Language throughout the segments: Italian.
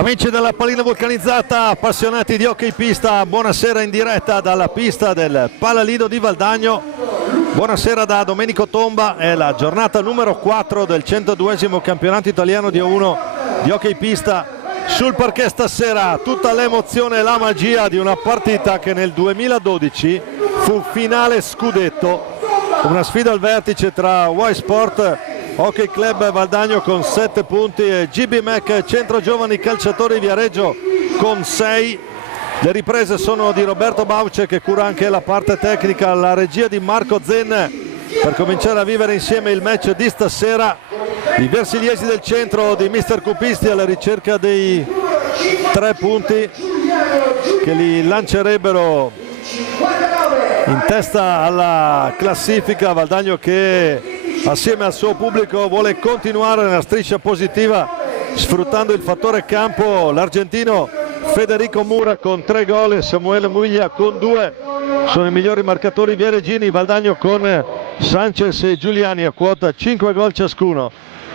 Amici della pallina vulcanizzata, appassionati di hockey pista, buonasera in diretta dalla pista del Palalido di Valdagno. Buonasera da Domenico Tomba, è la giornata numero 4 del 102esimo campionato italiano di A1 di hockey pista. Sul parquet stasera tutta l'emozione e la magia di una partita che nel 2012 fu finale scudetto, una sfida al vertice tra Y Sport Hockey Club Valdagno con 7 punti e GB Mac Centro Giovani Calciatori Viareggio con 6. Le riprese sono di Roberto Bauce, che cura anche la parte tecnica, la regia di Marco Zen, per cominciare a vivere insieme il match di stasera. I versigliesi del centro di Mister Cupisti alla ricerca dei 3 punti che li lancerebbero in testa alla classifica. Valdagno che assieme al suo pubblico vuole continuare nella striscia positiva sfruttando il fattore campo. L'argentino Federico Mura con 3 gol e Samuele Muglia con 2 sono i migliori marcatori viareggini. Valdagno con Sanchez e Giuliani a quota 5 gol ciascuno.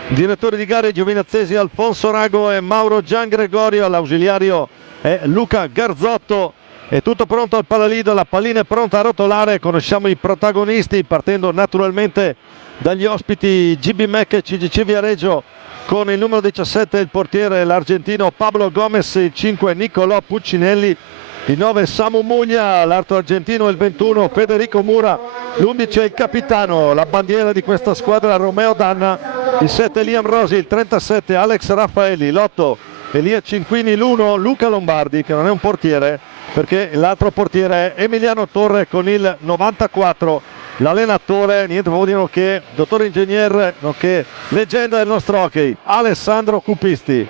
Direttori di gare Giovinazzesi Alfonso Rago e Mauro Giangregorio, l'ausiliario è Luca Garzotto. È tutto pronto al Palalido, la pallina è pronta a rotolare. Conosciamo i protagonisti partendo naturalmente dagli ospiti GB Mac e CGC Viareggio con il numero 17 il portiere l'argentino Pablo Gomez, il 5 Nicolò Puccinelli, il 9 Samu Muglia, l'altro argentino il 21 Federico Mura, l'11 è il capitano, la bandiera di questa squadra Romeo Danna, il 7 Liam Rosi, il 37 Alex Raffaelli, l'8 Elia Cinquini, l'1 Luca Lombardi, che non è un portiere perché l'altro portiere è Emiliano Torre con il 94. L'allenatore, niente po' di meno che dottor ingegner, nonché leggenda del nostro hockey, Alessandro Cupisti.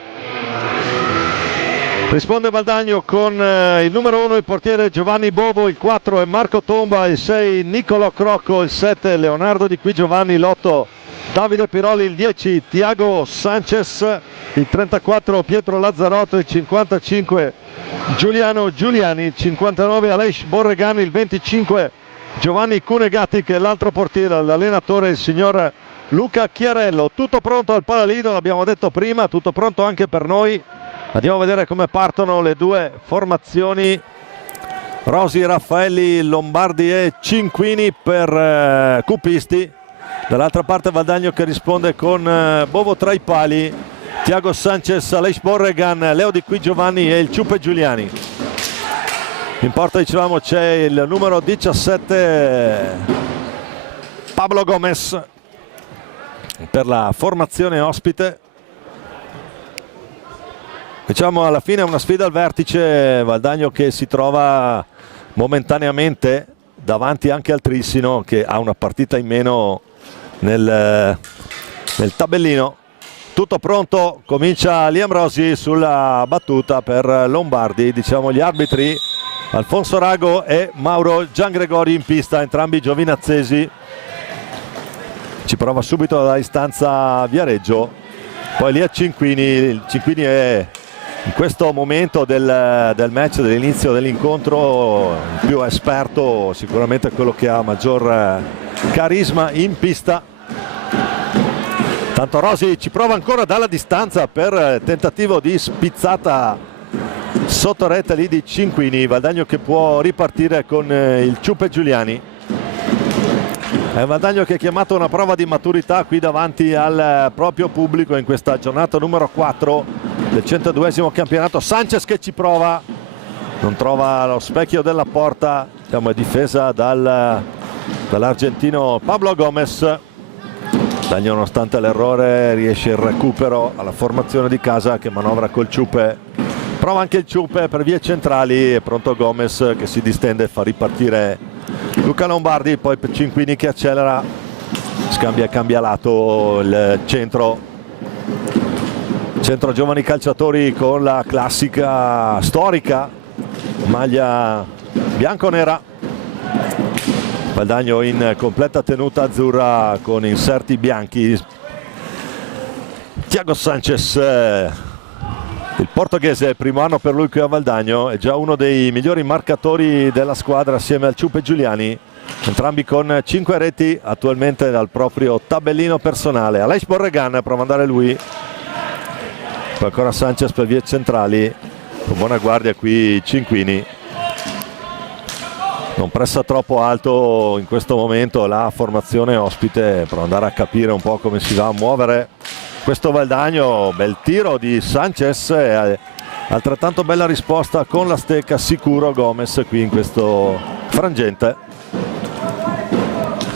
Risponde Valdagno con il numero 1 il portiere Giovanni Bovo, il 4 è Marco Tomba, il 6 Niccolò Crocco, il 7 Leonardo Di Qui Giovanni, l'8 Davide Piroli, il 10 Tiago Sanchez, il 34 Pietro Lazzarotto, il 55 Giuliano Giuliani, il 59 Aleix Borregani, il 25 Giovanni Cunegati, che è l'altro portiere, l'allenatore il signor Luca Chiarello. Tutto pronto al Palalido, l'abbiamo detto prima, tutto pronto anche per noi. Andiamo a vedere come partono le due formazioni. Rosi, Raffaelli, Lombardi e Cinquini per Cupisti. Dall'altra parte Valdagno che risponde con Bovo tra i pali, Tiago Sanchez, Aleix Borregan, Leo Di Qui Giovanni e il Ciupe Giuliani. In porta, dicevamo, c'è il numero 17 Pablo Gomez per la formazione ospite. Diciamo alla fine è una sfida al vertice, Valdagno che si trova momentaneamente davanti anche al Trissino, che ha una partita in meno nel tabellino. Tutto pronto, comincia Liam Rosi sulla battuta per Lombardi. Diciamo gli arbitri Alfonso Rago e Mauro Giangregori in pista, entrambi giovinazzesi. Ci prova subito dalla distanza Viareggio, poi lì a Cinquini. Il Cinquini è in questo momento del match, dell'inizio dell'incontro, il più esperto, sicuramente quello che ha maggior carisma in pista. Tanto Rosi ci prova ancora dalla distanza per tentativo di spizzata sotto retta lì di Cinquini. Valdagno che può ripartire con il Ciupe Giuliani. È Valdagno che ha chiamato una prova di maturità qui davanti al proprio pubblico in questa giornata numero 4 del 102esimo campionato. Sanchez che ci prova, non trova lo specchio della porta, diciamo è difesa dall'argentino Pablo Gomez. Valdagno, nonostante l'errore, riesce il recupero alla formazione di casa che manovra col Ciupe. Prova anche il Ciupe per vie centrali, è pronto Gomez che si distende e fa ripartire Luca Lombardi, poi per Cinquini che accelera, scambia e cambia lato il centro giovani calciatori con la classica storica maglia bianco-nera. Valdagno in completa tenuta azzurra con inserti bianchi. Tiago Sanchez, il portoghese, primo anno per lui qui a Valdagno, è già uno dei migliori marcatori della squadra assieme al Ciupe Giuliani, entrambi con 5 reti attualmente dal proprio tabellino personale. Aleix Borregan prova ad andare lui, Poi ancora Sanchez per vie centrali, con buona guardia qui Cinquini. Non pressa troppo alto in questo momento la formazione ospite per andare a capire un po' come si va a muovere questo Valdagno. Bel tiro di Sanchez e altrettanto bella risposta con la stecca sicuro Gomez qui in questo frangente.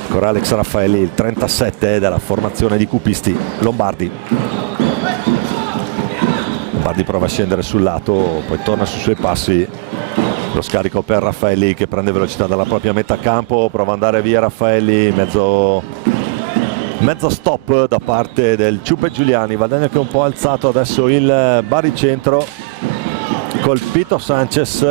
Ancora Alex Raffaelli, il 37 della formazione di cupisti lombardi. Lombardi prova a scendere sul lato, poi torna sui suoi passi. Lo scarico per Raffaelli che prende velocità dalla propria metà campo, prova ad andare via Raffaelli, mezzo stop da parte del Ciupe Giuliani. Valdagno che è un po' alzato adesso il baricentro, colpito Sanchez.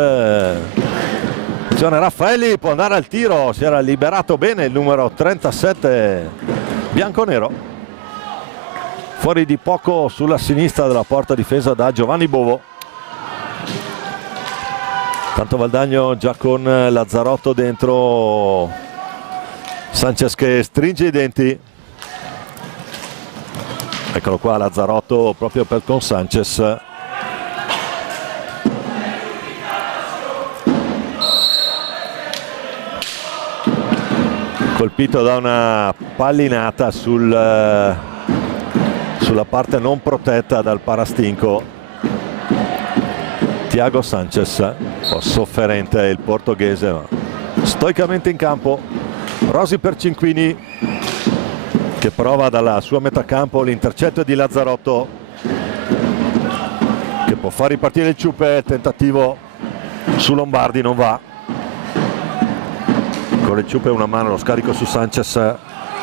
Attenzione, Raffaelli può andare al tiro, si era liberato bene il numero 37 bianconero. Fuori di poco sulla sinistra della porta difesa da Giovanni Bovo. Tanto Valdagno già con Lazzarotto dentro, Sanchez che stringe i denti. Eccolo qua Lazzarotto proprio con Sanchez. Colpito da una pallinata sulla parte non protetta dal parastinco. Thiago Sanchez, un po' sofferente il portoghese, ma stoicamente in campo. Rosi per Cinquini che prova dalla sua metà campo l'intercetto di Lazzarotto che può far ripartire il Ciupe. Tentativo su Lombardi, non va. Con il Ciupe una mano, lo scarico su Sanchez.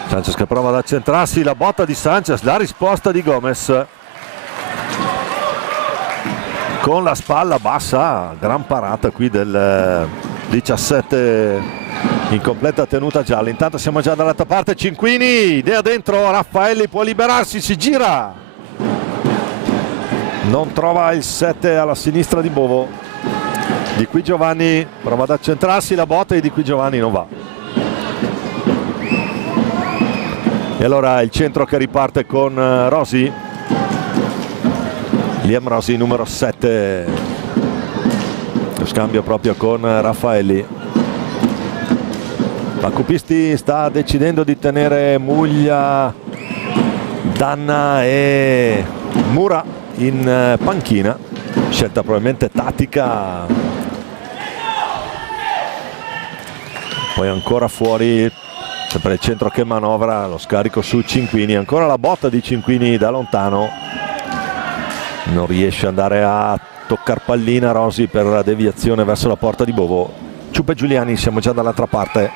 Sanchez che prova ad accentrarsi, la botta di Sanchez, la risposta di Gomez con la spalla bassa. Gran parata qui del 17 in completa tenuta gialla. Intanto siamo già dall'altra parte. Cinquini, idea dentro, Raffaelli può liberarsi, si gira, non trova il 7 alla sinistra di Bovo. Di qui Giovanni prova ad accentrarsi, la botta e di qui Giovanni non va. E allora il centro che riparte con Rosi, Liam Rosi numero 7. Lo scambio proprio con Raffaelli. La Cupisti sta decidendo di tenere Muglia, Danna e Mura in panchina, scelta probabilmente tattica. Poi ancora fuori, sempre il centro che manovra, lo scarico su Cinquini, ancora la botta di Cinquini da lontano, non riesce ad andare a toccare pallina Rosi per la deviazione verso la porta di Bovo. Ciupe Giuliani, siamo già dall'altra parte,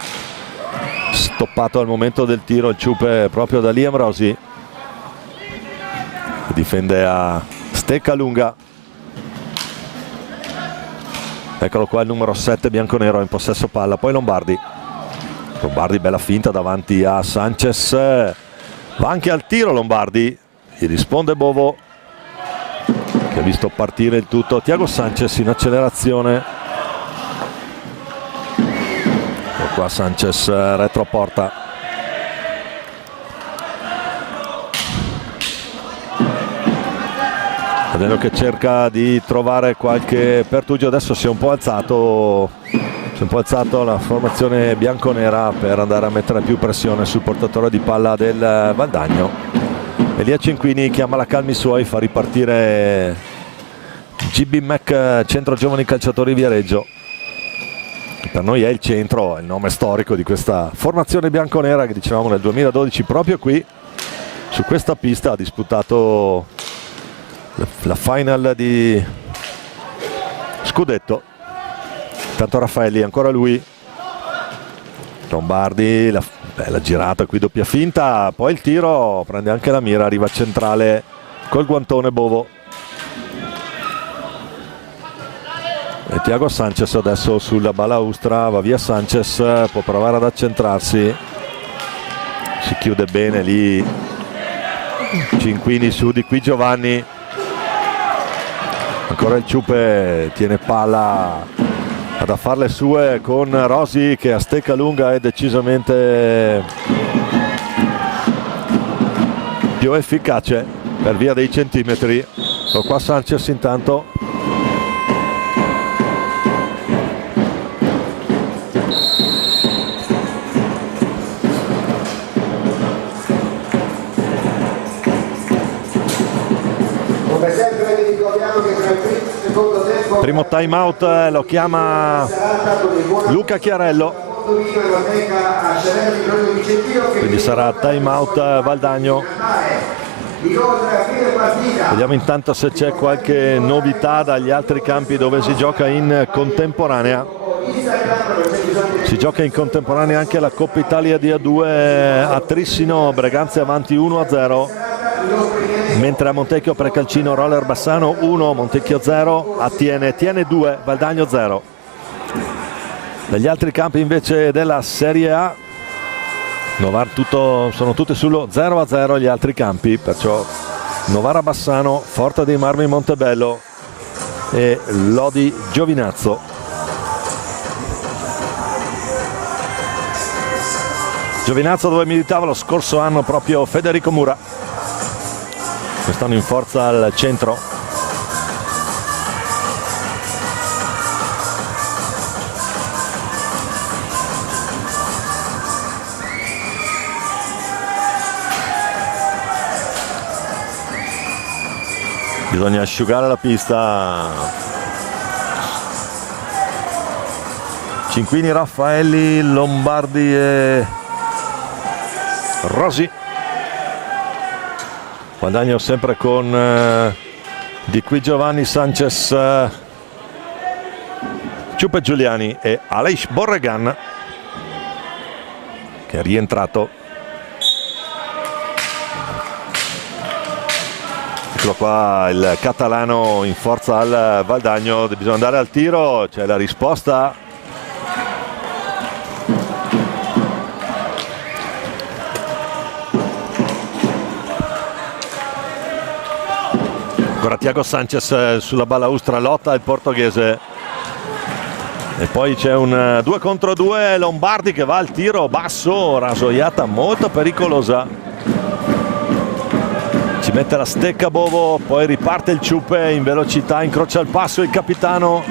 stoppato al momento del tiro il Ciupe proprio da Liam Rosi, che difende a stecca lunga. Eccolo qua il numero 7 bianconero in possesso palla. Poi Lombardi, bella finta davanti a Sanchez, va anche al tiro Lombardi, gli risponde Bovo che ha visto partire il tutto. Thiago Sanchez in accelerazione, e qua Sanchez retroporta. Vedendo che cerca di trovare qualche pertugio, adesso si è un po' alzato la formazione bianconera per andare a mettere più pressione sul portatore di palla del Valdagno. Elia Cinquini chiama la calma i suoi, fa ripartire GB Mac, centro giovani calciatori Viareggio. Per noi è il centro, è il nome storico di questa formazione bianconera che dicevamo nel 2012 proprio qui su questa pista ha disputato la final di scudetto. Tanto Raffaelli, ancora lui, Lombardi, la bella girata qui, doppia finta, poi il tiro, prende anche la mira, arriva centrale col guantone Bovo. E Thiago Sanchez adesso sulla balaustra, va via Sanchez, può provare ad accentrarsi, si chiude bene lì Cinquini su, di qui Giovanni, ancora il Ciupe tiene palla ad a fare le sue con Rosi che a stecca lunga è decisamente più efficace per via dei centimetri. Qua Sanchez intanto. Come sempre vi ricordiamo che tra il primo e il secondo tempo Primo time out lo chiama Luca Chiarello. Quindi sarà time out Valdagno. Vediamo intanto se c'è qualche novità dagli altri campi dove si gioca in contemporanea. Si gioca in contemporanea anche la Coppa Italia di A2 a Trissino, Breganze avanti 1-0, mentre a Montecchio Precalcino Roller Bassano 1, Montecchio 0, a Tiene 2, Valdagno 0. Dagli altri campi invece della Serie A sono tutti sullo 0-0 gli altri campi, perciò Novara Bassano, Forte dei Marmi Montebello e Lodi Giovinazzo. Giovinazzo dove militava lo scorso anno proprio Federico Mura, quest'anno in forza al centro. Bisogna asciugare la pista. Cinquini, Raffaelli, Lombardi e Rosi. Valdagno sempre con Di qui Giovanni, Sanchez, Ciupe Giuliani e Aleix Borregan, che è rientrato. Eccolo qua il catalano in forza al Valdagno, bisogna andare al tiro, c'è la risposta. Ancora Thiago Sanchez sulla balaustra, lotta il portoghese. E poi c'è un 2 contro 2, Lombardi che va al tiro basso, rasoiata molto pericolosa. Ci mette la stecca Bovo, poi riparte il Ciupe in velocità, incrocia il passo il capitano.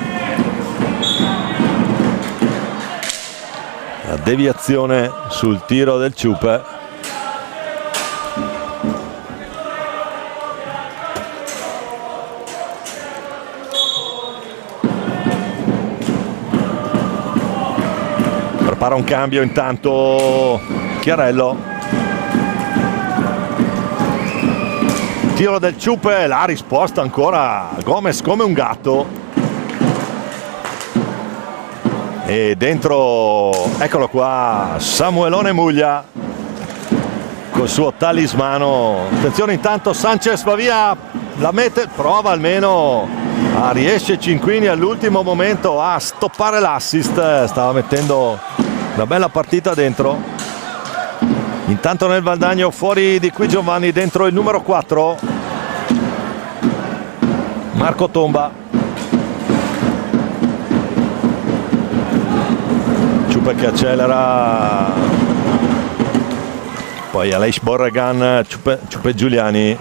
La deviazione sul tiro del Ciupe. Prepara un cambio intanto Chiarello. Tiro del Ciupe, la risposta ancora Gomez come un gatto. E dentro, eccolo qua, Samuelone Muglia col suo talismano. Attenzione intanto, Sanchez va via, la mette, prova almeno, riesce Cinquini all'ultimo momento a stoppare l'assist, stava mettendo una bella partita dentro. Intanto nel Valdagno fuori Di qui Giovanni, dentro il numero 4 Marco Tomba. Ciupe che accelera, poi Aleix Borregan, Ciupe Giuliani,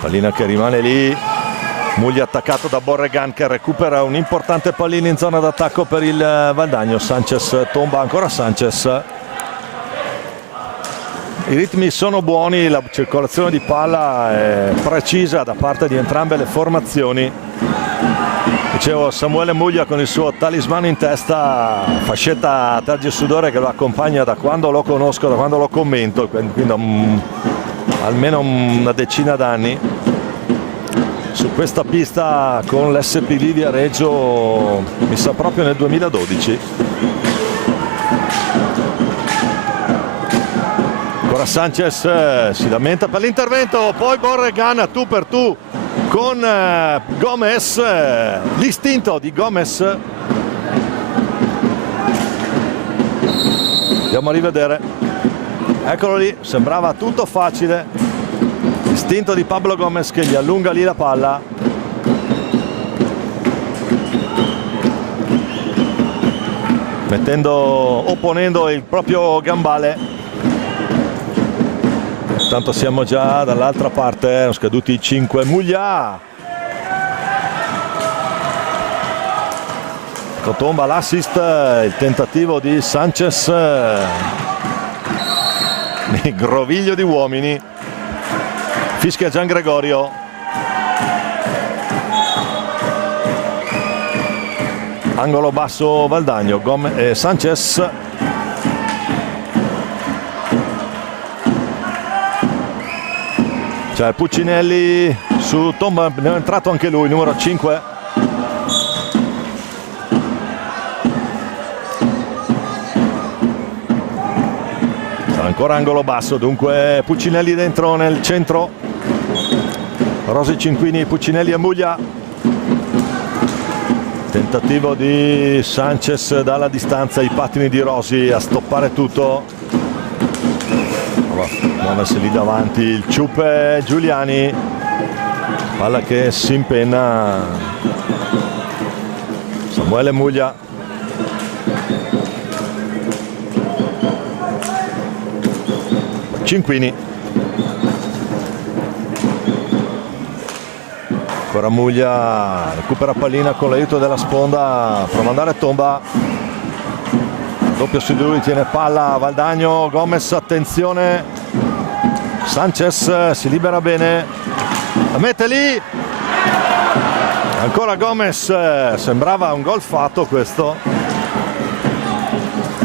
pallina che rimane lì, Muglia attaccato da Borregan che recupera un'importante pallina in zona d'attacco per il Valdagno. Sanchez tomba, ancora Sanchez. I ritmi sono buoni, la circolazione di palla è precisa da parte di entrambe le formazioni. Dicevo, Samuele Muglia con il suo talismano in testa, fascetta Tergio Sudore che lo accompagna da quando lo conosco, da quando lo commento, quindi almeno una decina d'anni. Su questa pista con l'SPV Viareggio, mi sa proprio nel 2012. Ancora Sanchez si lamenta per l'intervento, poi Borregan a tu per tu con Gomez, l'istinto di Gomez. Andiamo a rivedere, eccolo lì, sembrava tutto facile, l'istinto di Pablo Gomez che gli allunga lì la palla. Opponendo il proprio gambale. Intanto siamo già dall'altra parte, sono scaduti i 5. Muglia Cotomba l'assist, il tentativo di Sanchez, groviglio di uomini, fischia Gian Gregorio. Angolo basso Valdagno, Sanchez. C'è Puccinelli su Tomba, ne è entrato anche lui, numero 5. Ancora angolo basso, dunque Puccinelli dentro nel centro. Rosi Cinquini, Puccinelli e Muglia. Tentativo di Sanchez dalla distanza, i pattini di Rosi a stoppare tutto. Muoversi lì davanti il Ciupe Giuliani, palla che si impenna. Samuele Muglia. Cinquini. Ancora Muglia, recupera pallina con l'aiuto della sponda, prova ad andare Tomba. Doppio su di lui, tiene palla Valdagno, Gomez, attenzione. Sanchez si libera bene, la mette lì. Ancora Gomez, sembrava un gol fatto questo.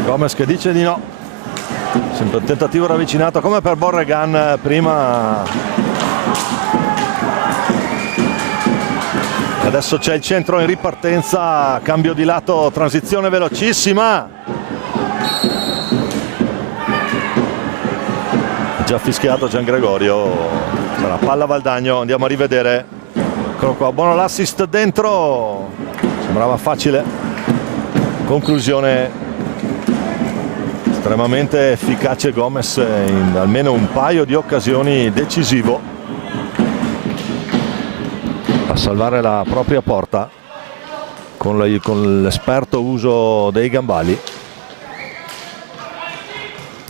Gomez che dice di no. Sempre un tentativo ravvicinato come per Borregan prima. Adesso c'è il centro in ripartenza, cambio di lato, transizione velocissima. Già fischiato Gian Gregorio, sarà palla Valdagno, andiamo a rivedere. Eccolo qua, buono l'assist dentro, sembrava facile. Conclusione estremamente efficace Gomez in almeno un paio di occasioni, decisivo a salvare la propria porta con l'esperto uso dei gambali,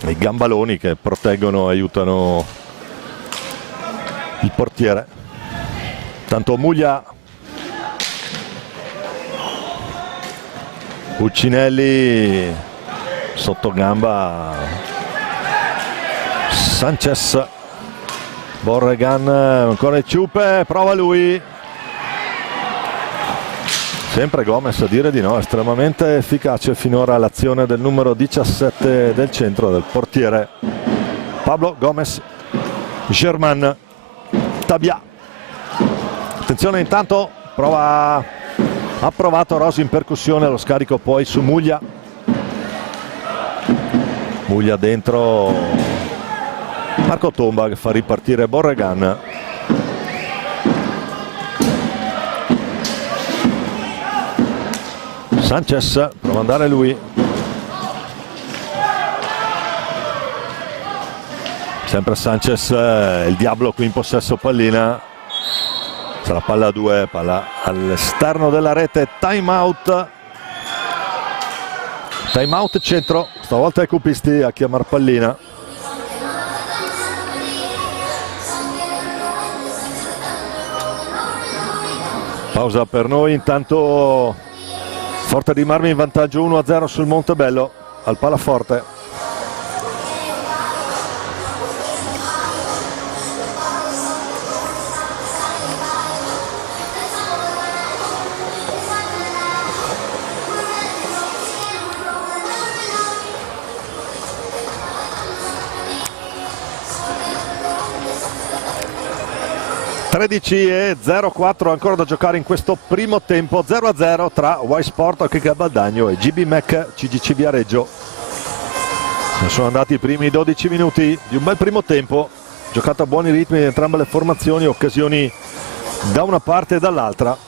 i gambaloni che proteggono e aiutano il portiere. Tanto Muglia, Puccinelli sotto gamba, Sanchez, Borregan, ancora il Ciupe, prova lui. Sempre Gomez a dire di no, estremamente efficace finora l'azione del numero 17 del centro, del portiere Pablo Gomez. German, Tabia. Attenzione intanto, ha provato Rosi in percussione, lo scarico poi su Muglia. Muglia dentro, Marco Tomba che fa ripartire Borregan. Sanchez, prova ad andare lui. Sempre Sanchez, il diavolo qui in possesso pallina. Sarà palla a 2, palla all'esterno della rete, time out. Time out centro, stavolta i cupisti a chiamare pallina. Pausa per noi, intanto Forte di Marmi in vantaggio 1-0 sul Montebello al Palaforte. E 0-4 ancora da giocare in questo primo tempo, 0-0 tra Y Sport Hockey Valdagno e GB Mec CGC Viareggio. Sono andati i primi 12 minuti di un bel primo tempo, giocato a buoni ritmi di entrambe le formazioni, occasioni da una parte e dall'altra.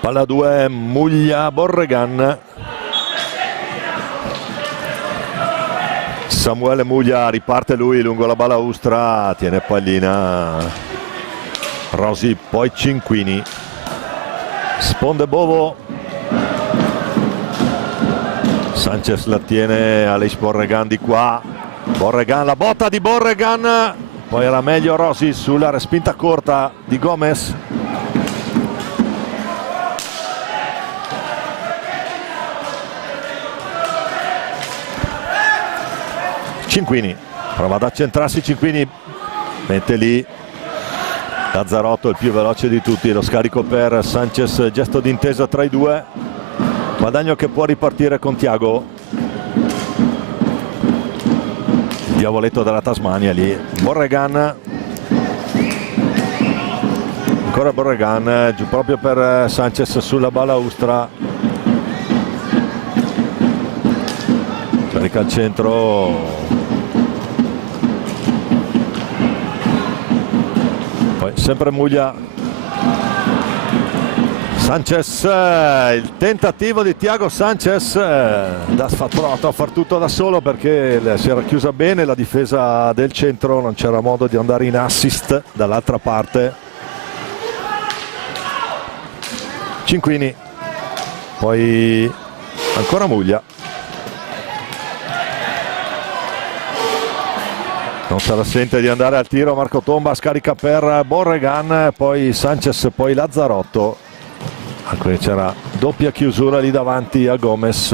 Palla 2, Muglia Borregan. Samuele Muglia, riparte lui lungo la balaustra, tiene pallina Rosi, poi Cinquini. Sponde Bovo. Sanchez la tiene Aleix Borregan di qua. Borregan, la botta di Borregan, poi era meglio Rossi sulla respinta corta di Gomez. Cinquini prova ad accentrarsi, Cinquini mette lì Lazzarotto, il più veloce di tutti, lo scarico per Sanchez, gesto d'intesa tra i due. Guadagno che può ripartire con Thiago, il diavoletto della Tasmania lì. Borregan, ancora Borregan, giù proprio per Sanchez sulla balaustra, carica al centro, poi sempre Muglia. Sanchez, il tentativo di Thiago Sanchez, ha provato a far tutto da solo perché si era chiusa bene la difesa del centro, non c'era modo di andare in assist dall'altra parte. Cinquini, poi ancora Muglia, non se la sente di andare al tiro Marco Tomba, scarica per Borregan, poi Sanchez, poi Lazzarotto. Qui c'era doppia chiusura lì davanti a Gomez.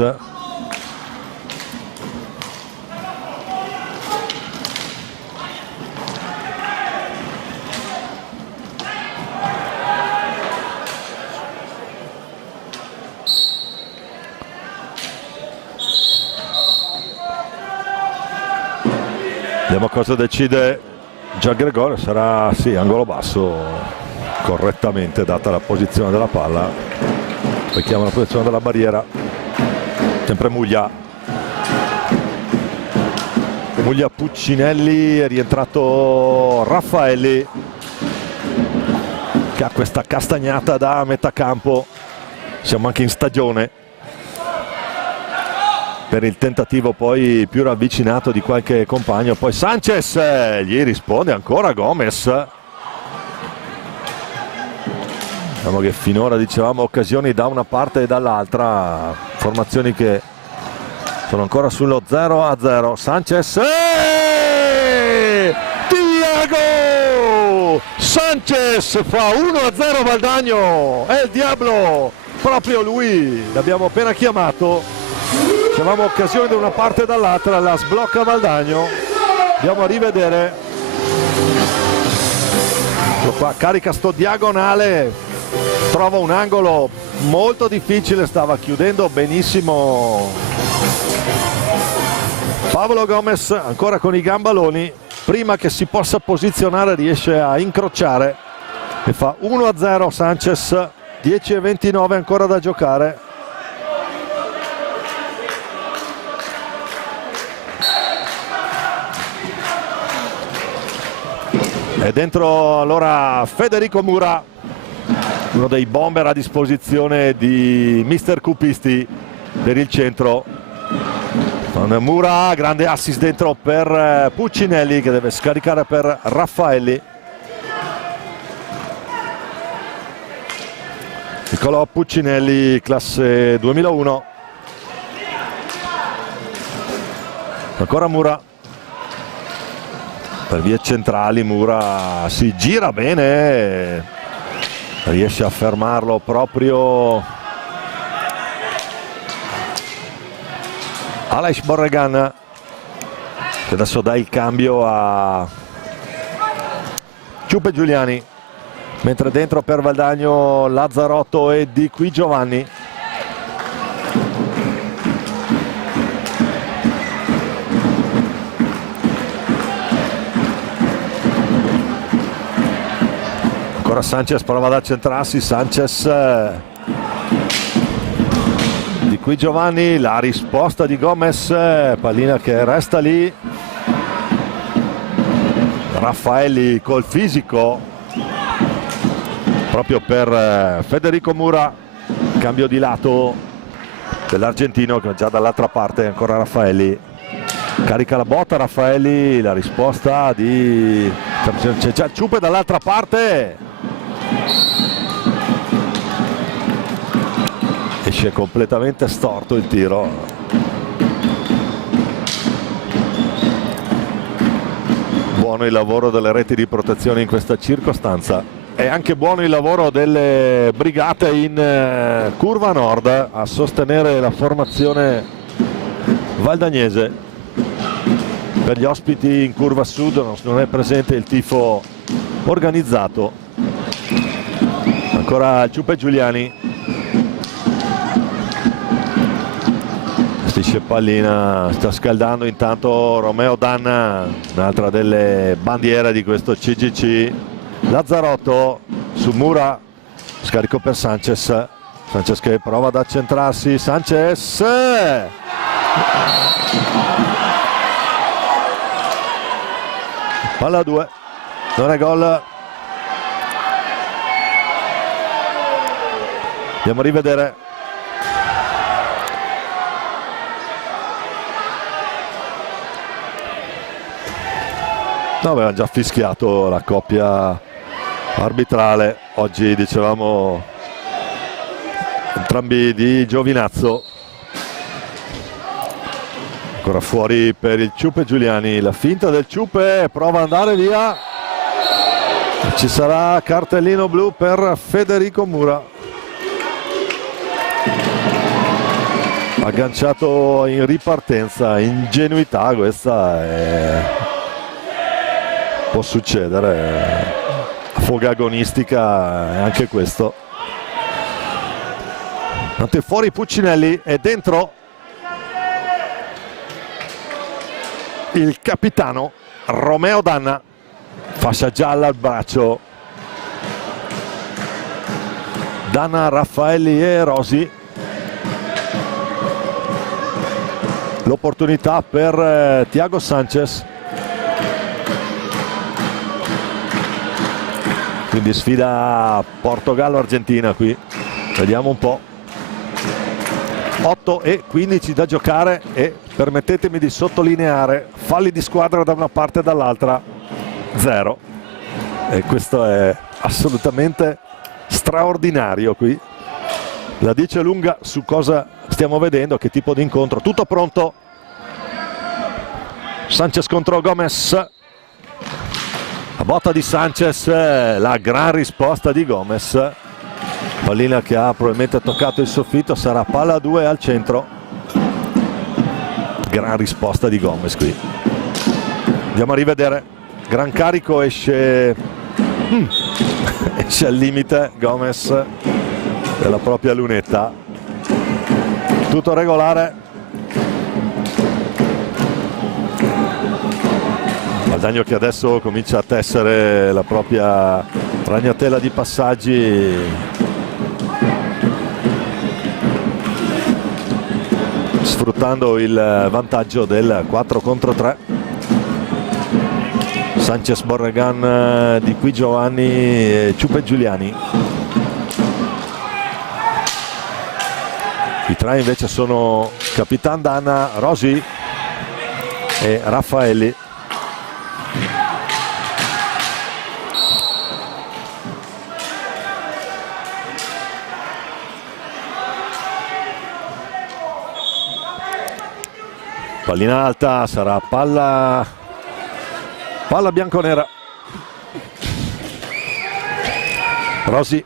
Vediamo cosa decide Giangregorio. Sarà sì, angolo basso, correttamente data la posizione della palla. Richiama la posizione della barriera, sempre Muglia. Muglia, Puccinelli, è rientrato Raffaelli che ha questa castagnata da metà campo. Siamo anche in stagione per il tentativo poi più ravvicinato di qualche compagno. Poi Sanchez, gli risponde ancora Gomez. Diciamo che finora dicevamo occasioni da una parte e dall'altra, formazioni che sono ancora sullo 0-0. Sanchez, Thiago Sanchez fa 1-0 Valdagno, è il diavolo, proprio lui, l'abbiamo appena chiamato. Dicevamo occasioni da una parte e dall'altra, la sblocca Valdagno. Andiamo a rivedere. Ecco qua, carica sto diagonale, trova un angolo molto difficile, stava chiudendo benissimo Pablo Gomez, ancora con i gambaloni, prima che si possa posizionare riesce a incrociare e fa 1-0 Sanchez. 10:29 ancora da giocare. E dentro allora Federico Mura, uno dei bomber a disposizione di mister Cupisti per il centro. Con Mura, grande assist dentro per Puccinelli che deve scaricare per Raffaelli. Niccolò Puccinelli, classe 2001. Ancora Mura. Per vie centrali Mura si gira bene, riesce a fermarlo proprio Aleix Borregan, che adesso dà il cambio a Ciupe Giuliani, mentre dentro per Valdagno Lazzarotto e Di Qui Giovanni. Ancora Sanchez prova ad accentrarsi, Sanchez, Di Qui Giovanni, la risposta di Gomez, pallina che resta lì. Raffaelli col fisico proprio per Federico Mura, cambio di lato dell'argentino che già dall'altra parte. Ancora Raffaelli, carica la botta Raffaelli, la risposta di... c'è già il Ciupe dall'altra parte, esce completamente storto il tiro. buono il lavoro delle reti di protezione in questa circostanza. È anche buono il lavoro delle brigate in curva nord a sostenere la formazione valdagnese. Per gli ospiti in curva sud non è presente il tifo organizzato. Ancora il Ciupe Giuliani. Gestisce pallina, sta scaldando intanto Romeo Danna, un'altra delle bandiere di questo CGC. Lazzarotto su Mura, scarico per Sanchez. Sanchez che prova ad accentrarsi. Sanchez! Palla 2, non è gol. Andiamo a rivedere. No, aveva già fischiato la coppia arbitrale. Oggi dicevamo entrambi di Giovinazzo. Ancora fuori per il Ciupe Giuliani, la finta del Ciupe, prova ad andare via. Ci sarà cartellino blu per Federico Mura. Agganciato in ripartenza, ingenuità questa può succedere, foga agonistica è anche questo. Tanto fuori Puccinelli e dentro il capitano Romeo Danna, fascia gialla al braccio. Danna, Raffaelli e Rosi. L'opportunità per Thiago Sanchez. Quindi sfida Portogallo-Argentina qui. Vediamo un po'. 8:15 da giocare e permettetemi di sottolineare falli di squadra da una parte e dall'altra 0. E questo è assolutamente straordinario qui. La dice lunga su cosa stiamo vedendo, che tipo di incontro. Tutto pronto. Sanchez contro Gomez. La botta di Sanchez, la gran risposta di Gomez. Pallina che ha probabilmente toccato il soffitto, sarà palla 2 al centro. Gran risposta di Gomez qui. Andiamo a rivedere. Gran carico, esce esce al limite Gomez della propria lunetta. Tutto regolare. Valdagno che adesso comincia a tessere la propria ragnatela di passaggi. Sfruttando il vantaggio del 4 contro 3. Sanchez, Borregan, Di Qui Giovanni e Ciupe Giuliani. I tre invece sono Capitan Danna, Rosi e Raffaelli. Pallina alta, sarà palla bianconera. Rosi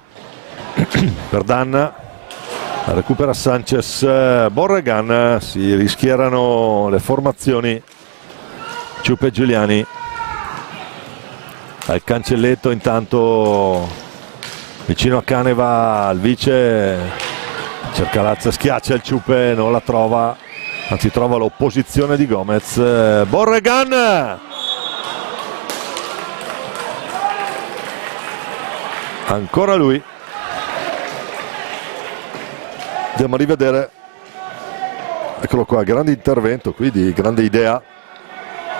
per Danna, recupera Sanchez, Borregan, si rischierano le formazioni. Ciupe Giuliani al cancelletto, intanto vicino a Caneva il vice, cerca Lazza, schiaccia il Ciupe, non la trova, anzi trova l'opposizione di Gomez. Borregan, ancora lui. Andiamo a rivedere. Eccolo qua, grande intervento qui, di grande idea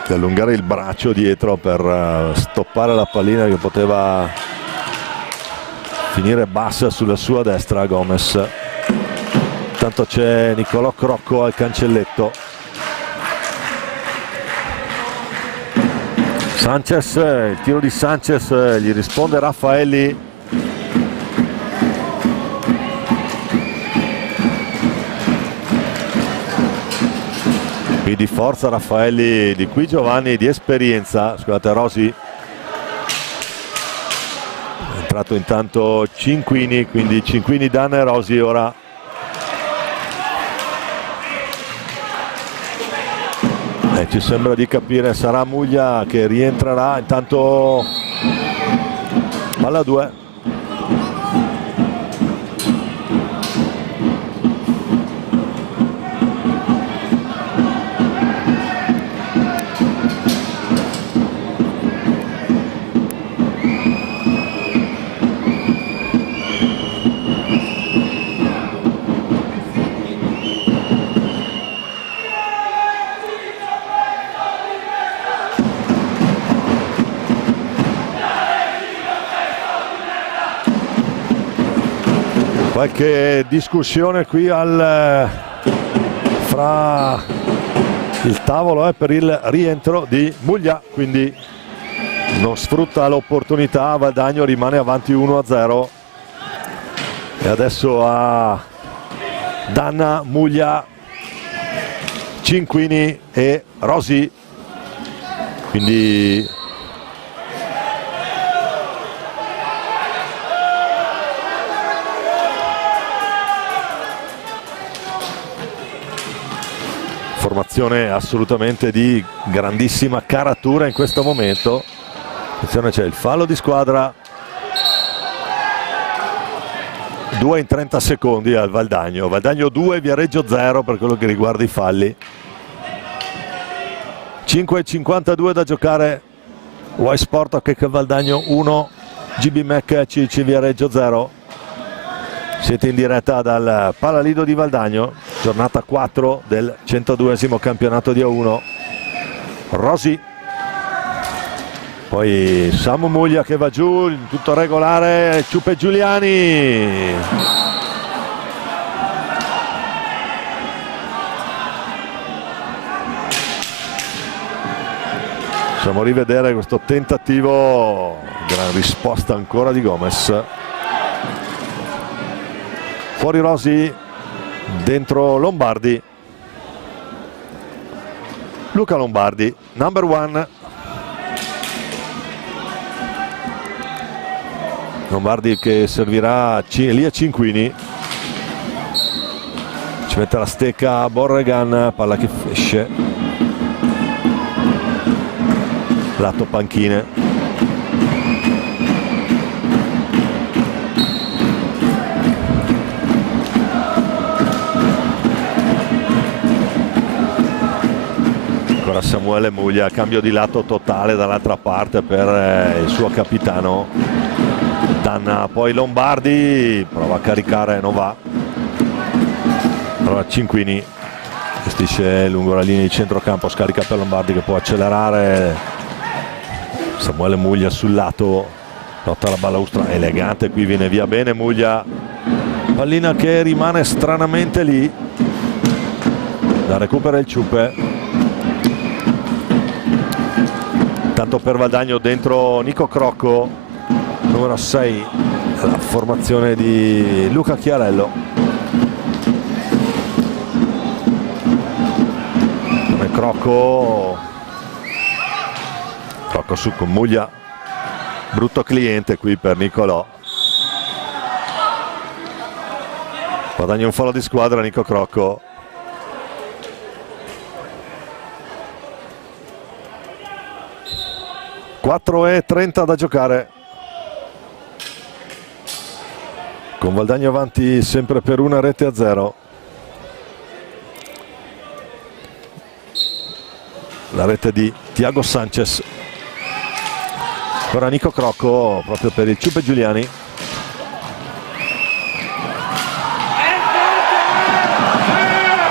di allungare il braccio dietro per stoppare la pallina che poteva finire bassa sulla sua destra. Gomez. Intanto c'è Nicolò Crocco al cancelletto. Sanchez, il tiro di Sanchez, gli risponde Raffaelli. qui di forza Raffaelli, di qui Giovanni di esperienza. Scusate, Rosi è entrato intanto Cinquini, quindi Cinquini, Danna e Rosi ora. Ci sembra di capire sarà Muglia che rientrerà, intanto palla 2. Qualche discussione qui fra il tavolo per il rientro di Muglia, quindi non sfrutta l'opportunità. Valdagno rimane avanti 1-0 e adesso a Danna, Muglia, Cinquini e Rosi, quindi formazione assolutamente di grandissima caratura in questo momento. Attenzione, c'è il fallo di squadra, 2 in 30 secondi al Valdagno. Valdagno 2, Viareggio 0 per quello che riguarda i falli. 5,52 da giocare. Y Sport che Valdagno 1, GB Mac CC Viareggio 0. Siete in diretta dal Palalido di Valdagno, giornata 4 del 102esimo campionato di A1. Rosi, poi Samu Muglia che va giù, tutto regolare, Ciupe Giuliani. Possiamo rivedere questo tentativo, gran risposta ancora di Gomez. Fuori Rosi, dentro Lombardi. Luca Lombardi, number 1. Lombardi che servirà lì a Cinquini. Ci mette la stecca Borregan, palla che esce. Lato panchine. Samuele Muglia, cambio di lato totale dall'altra parte per il suo capitano Danna. Poi Lombardi prova a caricare, non va. Allora Cinquini gestisce lungo la linea di centrocampo, scarica per Lombardi che può accelerare. Samuele Muglia sul lato, lotta la balaustra, elegante, qui viene via bene Muglia. Pallina che rimane stranamente lì, la recupera il Ciupe. Tanto per Valdagno dentro Nico Crocco, numero 6, la formazione di Luca Chiarello. Come Crocco su con Muglia, brutto cliente qui per Nicolò. Guadagna un fallo di squadra Nico Crocco. (4:30 da giocare, con Valdagno avanti sempre per 1-0. La rete di Tiago Sanchez. Ora Nico Crocco proprio per il Ciupe Giuliani.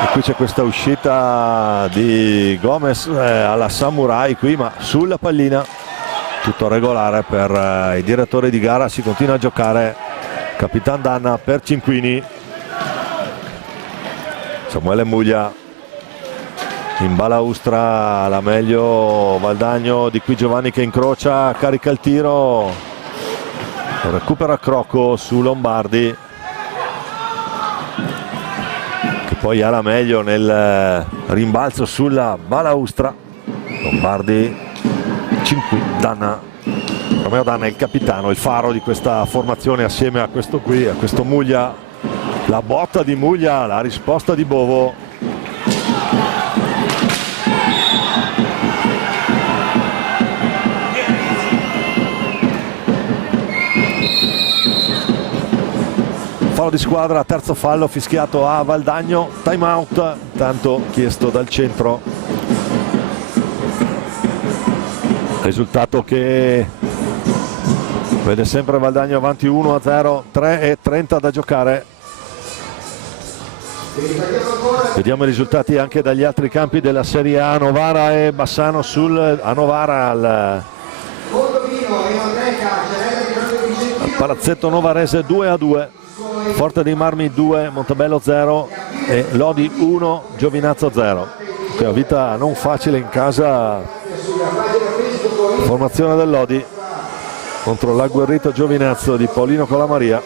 E qui c'è questa uscita di Gomez alla Samurai qui, ma sulla pallina. Tutto regolare per i direttori di gara, si continua a giocare. Capitan Danna per Cinquini. Samuele Muglia in balaustra, la meglio Valdagno, di qui Giovanni che incrocia, carica il tiro, recupera Crocco su Lombardi che poi ha la meglio nel rimbalzo sulla balaustra. Lombardi, Romeo Danna è il capitano, il faro di questa formazione assieme a questo qui, a questo Muglia. La botta di Muglia, la risposta di Bovo. Fallo di squadra, terzo fallo fischiato a Valdagno, time out, tanto chiesto dal centro. Risultato che vede sempre Valdagno avanti 1-0, 3:30 da giocare. Vediamo i risultati anche dagli altri campi della Serie A. Novara e Bassano a Novara al Palazzetto Novarese 2-2. Forte dei Marmi 2, Montebello 0 e Lodi 1, Giovinazzo 0. Che una vita non facile in casa, formazione del Lodi contro l'agguerrito Giovinazzo di Paolino Colamaria.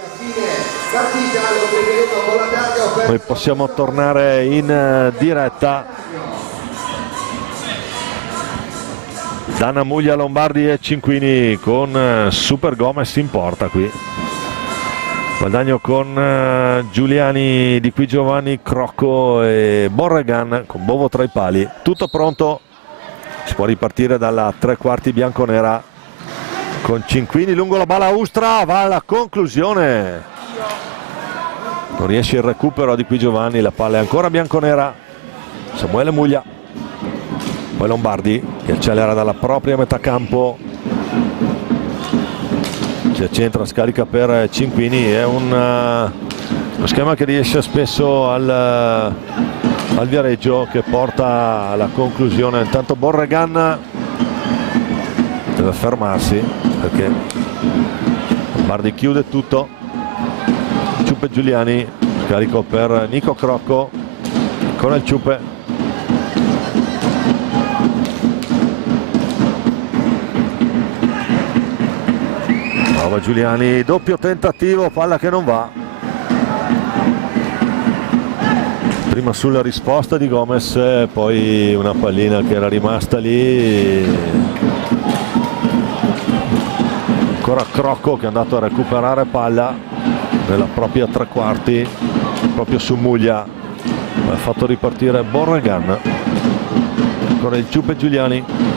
Noi possiamo tornare in diretta. Danna, Muglia, Lombardi e Cinquini con Super Gomez in porta qui. Valdagno con Giuliani, Di Qui Giovanni, Crocco e Borregan con Bovo tra i pali. Tutto pronto, si può ripartire dalla tre quarti bianconera con Cinquini lungo la balaustra, va alla conclusione. Non riesce il recupero a Di Qui Giovanni, la palla è ancora bianconera. Samuele Muglia, poi Lombardi che accelera dalla propria metà campo. Si accentra, scarica per Cinquini, è uno schema che riesce spesso al Viareggio, che porta alla conclusione. Intanto Borregan deve fermarsi perché Lombardi chiude tutto. Ciuppe Giuliani, scarico per Nico Crocco con il Ciuppe. Giuliani, doppio tentativo, palla che non va. Prima sulla risposta di Gomez, poi una pallina che era rimasta lì. Ancora Crocco che è andato a recuperare palla nella propria tre quarti, proprio su Muglia. Ha fatto ripartire Borregan. Ancora il Ciuppe Giuliani.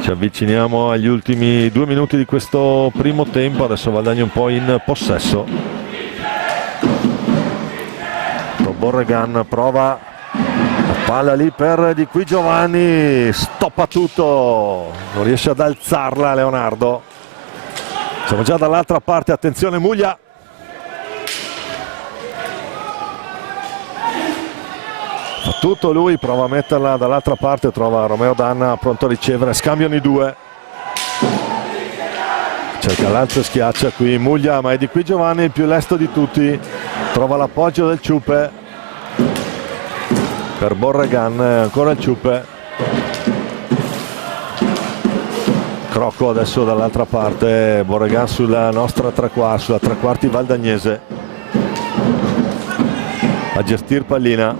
Ci avviciniamo agli ultimi 2 minuti di questo primo tempo. Adesso Valdagno un po' in possesso. Borregan prova la palla lì per Di Qui Giovanni, stoppa tutto, non riesce ad alzarla Leonardo. Siamo già dall'altra parte, attenzione Muglia. Fa tutto lui, prova a metterla dall'altra parte, trova Romeo Danna pronto a ricevere, scambiano i due. Cerca l'alzo e schiaccia qui Muglia, ma è Di Qui Giovanni il più lesto di tutti. Trova l'appoggio del Ciuppe per Borregan, ancora il Ciuppe. Crocco adesso dall'altra parte, Borregan sulla nostra tre quarti valdagnese a gestire pallina.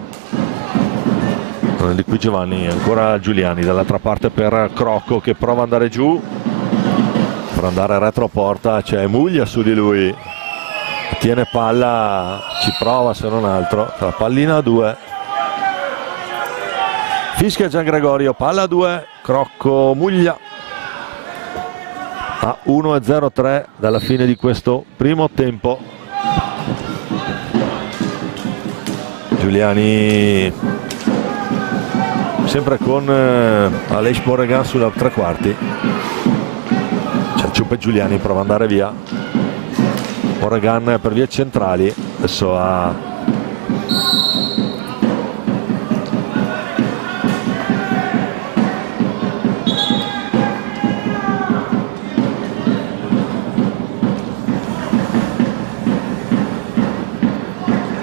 Di Qui Giovanni, ancora Giuliani dall'altra parte per Crocco che prova ad andare giù, per andare retroporta c'è Muglia su di lui, tiene palla, ci prova se non altro, la pallina a 2. Fischia Gian Gregorio, palla a 2, Crocco Muglia a 1-0-3 dalla fine di questo primo tempo. Giuliani sempre con Aleix Borregan sulla tre quarti. C'è Ciuppe Giuliani, prova ad andare via. Borregan per vie centrali, adesso a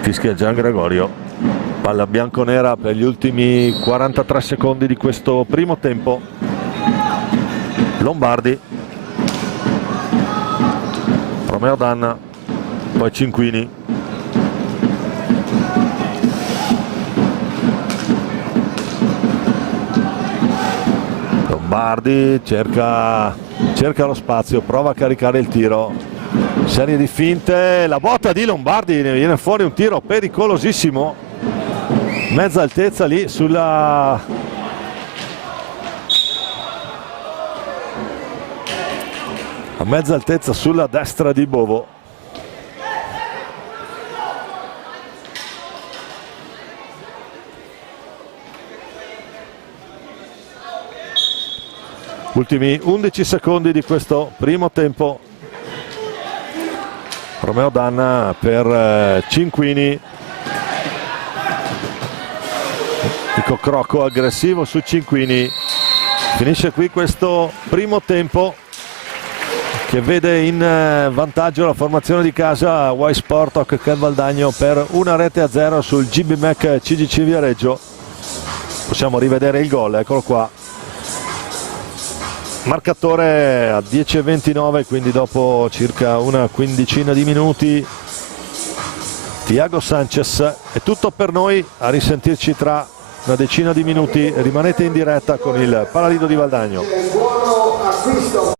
fischia Gian Gregorio. Palla bianconera per gli ultimi 43 secondi di questo primo tempo. Lombardi, Romeo Danna, poi Cinquini, Lombardi, cerca lo spazio, prova a caricare il tiro, serie di finte, la botta di Lombardi, ne viene fuori un tiro pericolosissimo, mezza altezza lì sulla a mezza altezza sulla destra di Bovo. Ultimi 11 secondi di questo primo tempo. Romeo Danna per Cinquini. Nico Crocco aggressivo su Cinquini. Finisce qui questo primo tempo che vede in vantaggio la formazione di casa Y Sport Hockey Valdagno per 1-0 sul GB Mac CGC Viareggio. Possiamo rivedere il gol, eccolo qua. Marcatore a 10:29, quindi dopo circa una quindicina di minuti. Tiago Sanchez. È tutto per noi, a risentirci tra una decina di minuti. Rimanete in diretta con il Palalido di Valdagno. Buono acquisto.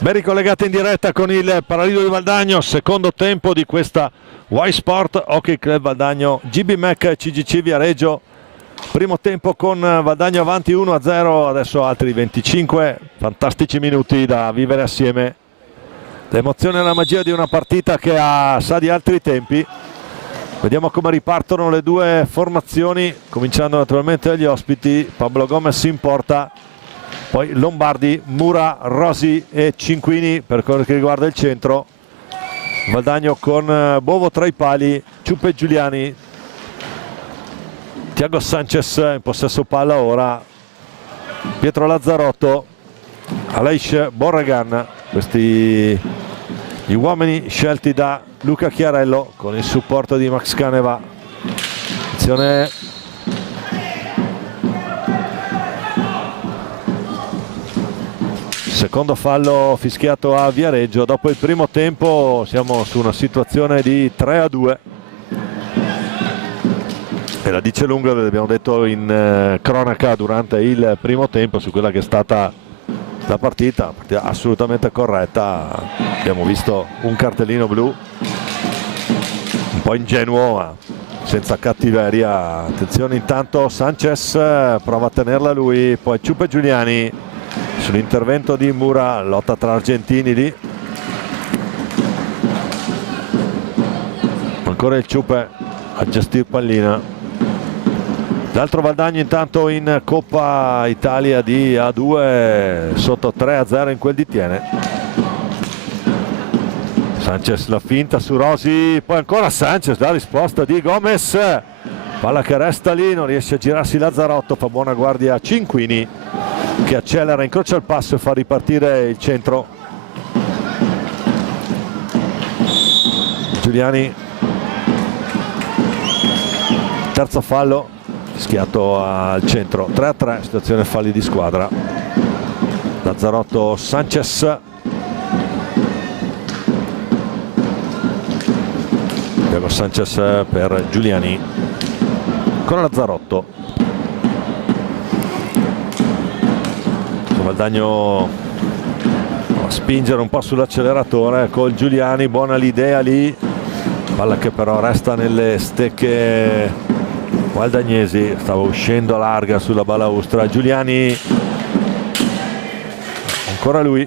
Ben ricollegati in diretta con il Paralido di Valdagno, secondo tempo di questa Y Sport Hockey Club Valdagno GB Mac CGC Viareggio. Primo tempo con Valdagno avanti 1-0, adesso altri 25 fantastici minuti da vivere assieme. L'emozione e la magia di una partita che sa di altri tempi. Vediamo come ripartono le due formazioni, cominciando naturalmente dagli ospiti. Pablo Gomez in porta, poi Lombardi, Mura, Rosi e Cinquini per quello che riguarda il centro. Valdagno con Bovo tra i pali, Ciuppe Giuliani, Thiago Sanchez in possesso palla ora, Pietro Lazzarotto, Aleix Borregan, questi gli uomini scelti da Luca Chiarello con il supporto di Max Caneva. Attenzione, secondo fallo fischiato a Viareggio. Dopo il primo tempo siamo su una situazione di 3-2 e la dice lunga, l'abbiamo detto in cronaca durante il primo tempo, su quella che è stata la partita assolutamente corretta. Abbiamo visto un cartellino blu un po' ingenuo ma senza cattiveria. Attenzione, intanto Sanchez prova a tenerla lui, poi Ciuppe Giuliani sull'intervento di Mura, lotta tra argentini lì, ancora il Ciuppe a gestire pallina. L'altro Valdagno intanto in Coppa Italia di A2 sotto 3-0 in quel di Tiene. Sanchez la finta su Rosi, poi ancora Sanchez, la risposta di Gomez, palla che resta lì, non riesce a girarsi Lazzarotto, fa buona guardia a Cinquini che accelera, incrocia il passo e fa ripartire il centro. Giuliani, terzo fallo schiato al centro, 3-3, situazione falli di squadra. Lazzarotto, Sanchez, Diego Sanchez per Giuliani, con Lazzarotto. Valdagno a spingere un po' sull'acceleratore col Giuliani, buona l'idea lì, palla che però resta nelle stecche valdagnesi, stava uscendo larga sulla balaustra. Giuliani, ancora lui,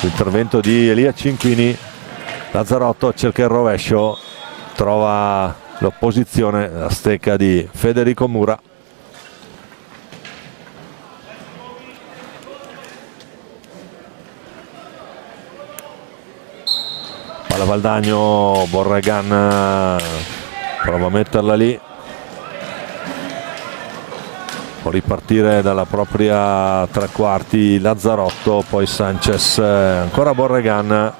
l'intervento di Elia Cinquini. Lazzarotto cerca il rovescio, trova l'opposizione, la stecca di Federico Mura. Palla Valdagno, Borregan prova a metterla lì, può ripartire dalla propria tre quarti Lazzarotto, poi Sanchez, ancora Borregan,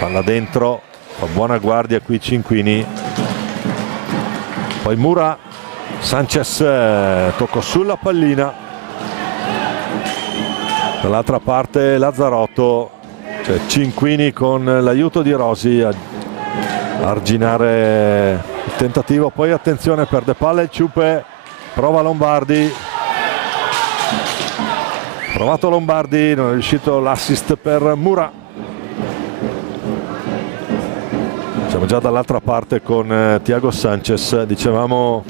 palla dentro, fa buona guardia qui Cinquini, poi Mura, Sanchez, tocco sulla pallina, dall'altra parte Lazzarotto, cioè Cinquini con l'aiuto di Rosi a arginare il tentativo, poi attenzione, perde palla il Ciuppe, prova Lombardi, provato Lombardi, non è riuscito l'assist per Mura. Siamo già dall'altra parte con Thiago Sanchez, dicevamo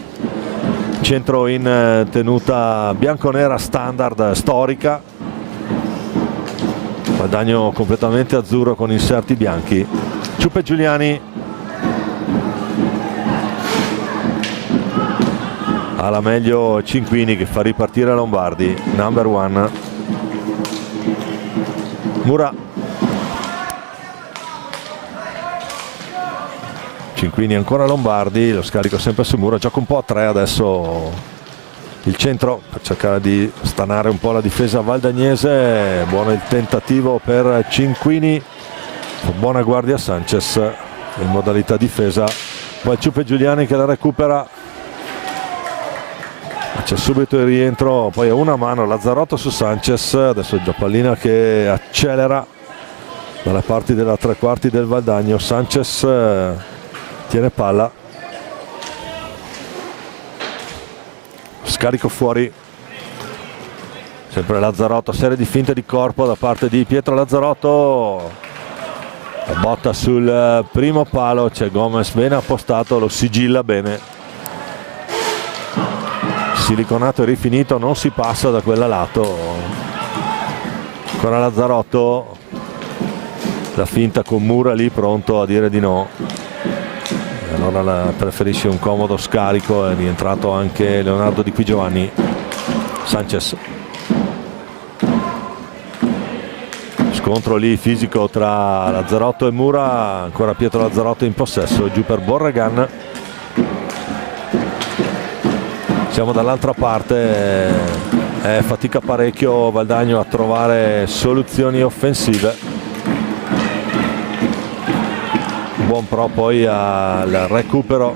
centro in tenuta bianconera standard storica, Valdagno completamente azzurro con inserti bianchi. Ciuppe Giuliani, alla meglio Cinquini che fa ripartire Lombardi, number one. Mura, Cinquini, ancora Lombardi, lo scarico sempre su Mura, gioca un po' a tre adesso il centro per cercare di stanare un po' la difesa valdagnese. Buono il tentativo per Cinquini, buona guardia Sanchez in modalità difesa, poi Ciuppe Giuliani che la recupera, c'è subito il rientro, poi a una mano Lazzarotto su Sanchez, adesso è già pallina che accelera dalle parti della tre quarti del Valdagno. Sanchez tiene palla, scarico fuori, Sempre Lazzarotto, serie di finte di corpo da parte di Pietro Lazzarotto. La botta sul primo palo, c'è Gomez bene appostato, lo sigilla bene. Siliconato e rifinito, non si passa da quella lato. Ancora Lazzarotto, la finta con Mura lì pronto a dire di no. E allora preferisce un comodo scarico, è rientrato anche Leonardo Di Qui Giovanni. Sanchez. Scontro lì fisico tra Lazzarotto e Mura, ancora Pietro Lazzarotto in possesso, giù per Borregan. Siamo dall'altra parte, fatica parecchio Valdagno a trovare soluzioni offensive. Un buon pro poi al recupero.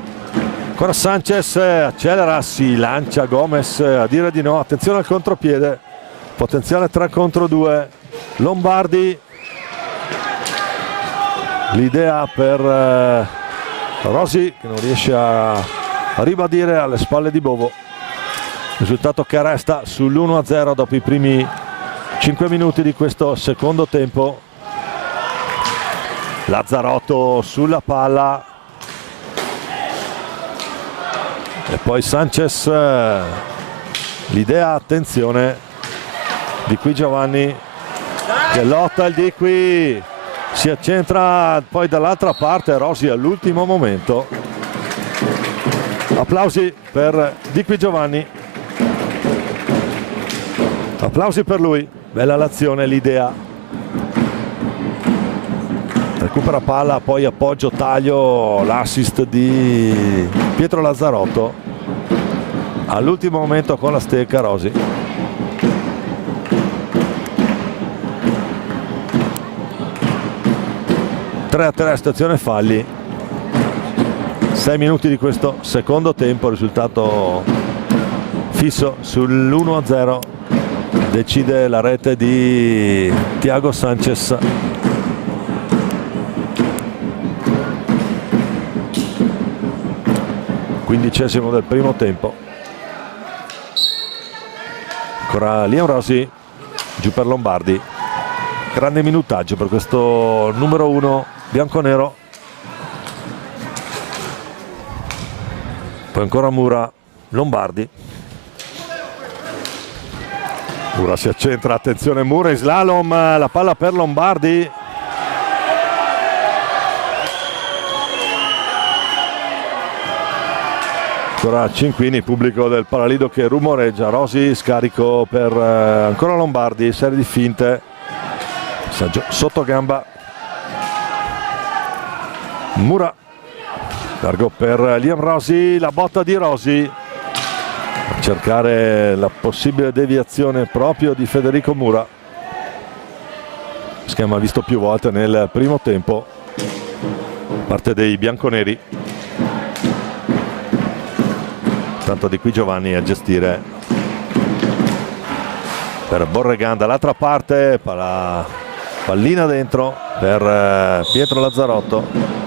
Ancora Sanchez, accelera, si lancia Gomez a dire di no, attenzione al contropiede, potenziale 3 contro 2. Lombardi, l'idea per Rosi che non riesce a ribadire alle spalle di Bovo. Risultato che resta sull'1-0 dopo i primi 5 minuti di questo secondo tempo. Lazzarotto sulla palla e poi Sanchez, l'idea, attenzione, Di Qui Giovanni che lotta il Di Qui, si accentra poi dall'altra parte Rosi all'ultimo momento. Applausi per Di Qui Giovanni, applausi per lui, bella l'azione, l'idea, recupera palla, poi appoggio, taglio, l'assist di Pietro Lazzarotto all'ultimo momento con la stecca Rosi. 3-3, stazione falli. 6 minuti di questo secondo tempo, risultato fisso sull'1-0, decide la rete di Thiago Sanchez. Quindicesimo del primo tempo. Ancora Liam Rosi, giù per Lombardi. Grande minutaggio per questo numero 1 bianconero. Poi ancora Mura, Lombardi. Mura si accentra, attenzione Mura in slalom, la palla per Lombardi. Ancora Cinquini, pubblico del Palalido che rumoreggia. Rosi, scarico per ancora Lombardi, serie di finte, passaggio sotto gamba. Mura, largo per Liam Rosi, la botta di Rosi a cercare la possibile deviazione proprio di Federico Mura, schema visto più volte nel primo tempo da parte dei bianconeri. Tanto Di Qui Giovanni a gestire per Borregan dall'altra parte, pallina dentro per Pietro Lazzarotto.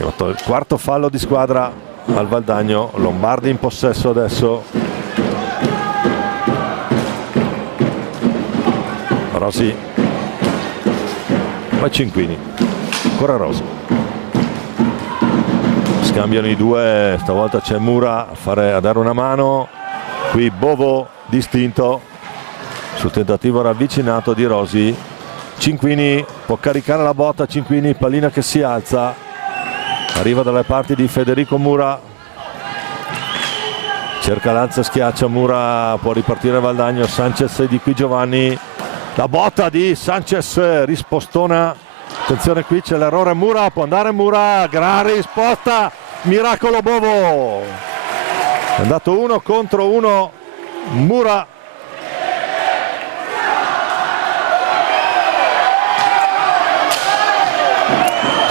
Il quarto fallo di squadra al Valdagno. Lombardi in possesso adesso. Rosi, poi Cinquini, ancora Rosi. Scambiano i due, stavolta c'è Mura a dare una mano. Qui Bovo distinto sul tentativo ravvicinato di Rosi. Cinquini può caricare la botta, Cinquini, pallina che si alza. Arriva dalle parti di Federico Mura, cerca l'alza, schiaccia Mura, può ripartire Valdagno. Sanchez e Di Qui Giovanni, la botta di Sanchez, rispostona, attenzione qui c'è l'errore, Mura, può andare Mura, gran risposta, miracolo Bovo, è andato 1 contro 1 Mura.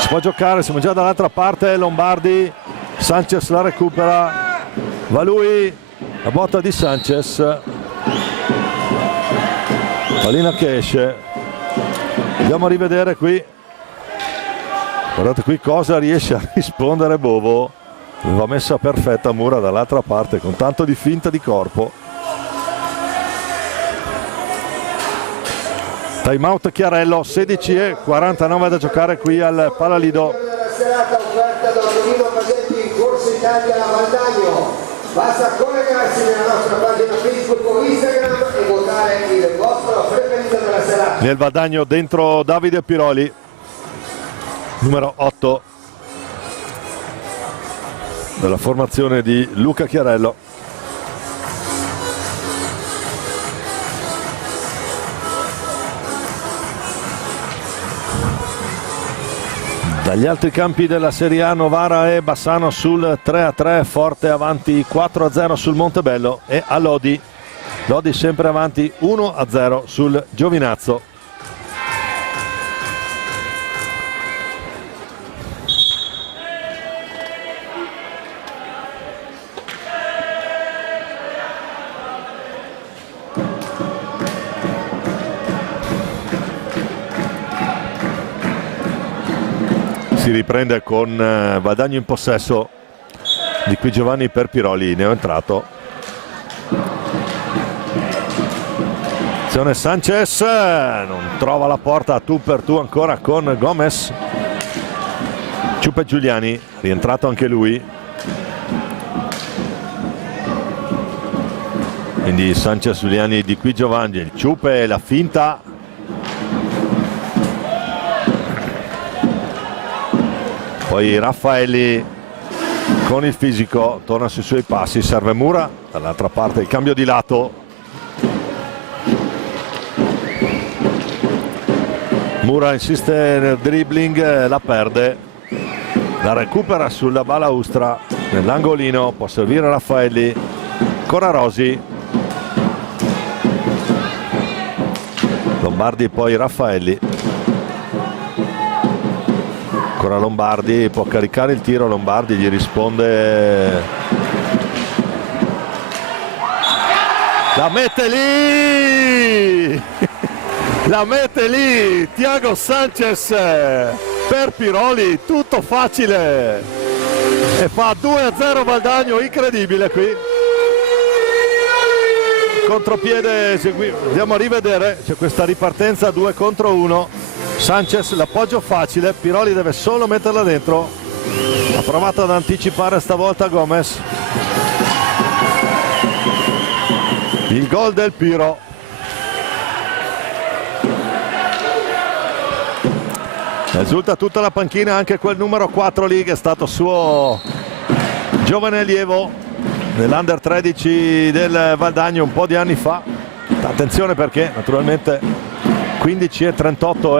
Può giocare, siamo già dall'altra parte. Lombardi, Sanchez la recupera, va lui, la botta di Sanchez, pallina che esce. Andiamo a rivedere qui, guardate qui cosa riesce a rispondere Bovo. Aveva messa perfetta Mura dall'altra parte con tanto di finta di corpo. Time out Chiarello, 16:49 da giocare qui al Palalido. Della serata offerta da Domino Pasetti in Corsa Italia a Valdagno. Basta collegarsi nella nostra pagina Facebook o Instagram e votare il vostro preferito della serata. Nel Valdagno dentro Davide Piroli, numero 8 della formazione di Luca Chiarello. Dagli altri campi della Serie A, Novara e Bassano sul 3-3, Forte avanti 4-0 sul Montebello e a Lodi sempre avanti 1-0 sul Giovinazzo. Si riprende con Valdagno in possesso, di qui Giovanni per Piroli, neoentrato. Azione Sanchez, non trova la porta, tu per tu ancora con Gomez. Ciupe Giuliani, rientrato anche lui. Quindi Sanchez, Giuliani, di qui Giovanni, il Ciupe, la finta. Poi Raffaelli con il fisico torna sui suoi passi, serve Mura, dall'altra parte il cambio di lato. Mura insiste nel dribbling, la perde, la recupera sulla balaustra nell'angolino, può servire Raffaelli, ancora Rosi. Lombardi, poi Raffaelli. Ancora Lombardi, può caricare il tiro, Lombardi gli risponde, la mette lì, la mette lì Thiago Sanchez per Piroli, tutto facile, e fa 2-0 Valdagno, incredibile qui. Contropiede, andiamo a rivedere, c'è questa ripartenza 2 contro 1. Sanchez, l'appoggio facile, Piroli deve solo metterla dentro, ha provato ad anticipare stavolta Gomez. Il gol del Piro. Esulta tutta la panchina, anche quel numero 4 lì che è stato suo giovane allievo nell'Under 13 del Valdagno un po' di anni fa. Attenzione perché naturalmente 15:38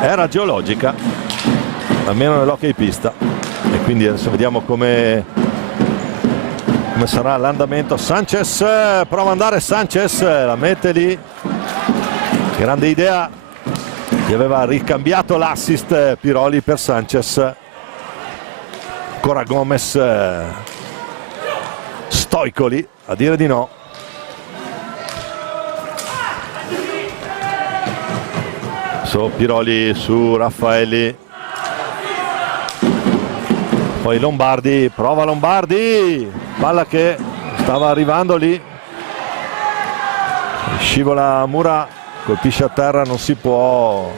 era geologica, almeno nell'hockey pista, e quindi adesso vediamo come sarà l'andamento. Sanchez, prova ad andare Sanchez, la mette lì, grande idea, gli aveva ricambiato l'assist Piroli per Sanchez. Ancora Gomez, Stoicoli a dire di no. Piroli su Raffaelli, poi Lombardi, prova Lombardi, palla che stava arrivando lì, scivola Mura, colpisce a terra, non si può,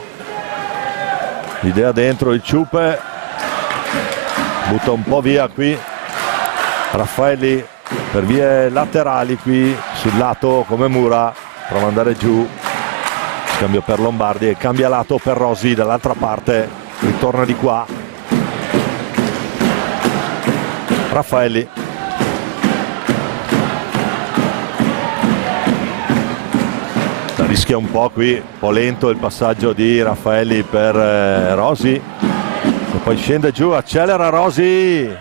l'idea dentro il Ciupe, butta un po' via qui Raffaelli per vie laterali qui sul lato come Mura, prova ad andare giù. Cambio per Lombardi e cambia lato per Rosi dall'altra parte, ritorna di qua Raffaelli, la rischia un po' qui, un po' lento il passaggio di Raffaelli per Rosi, e poi scende giù, accelera Rosi,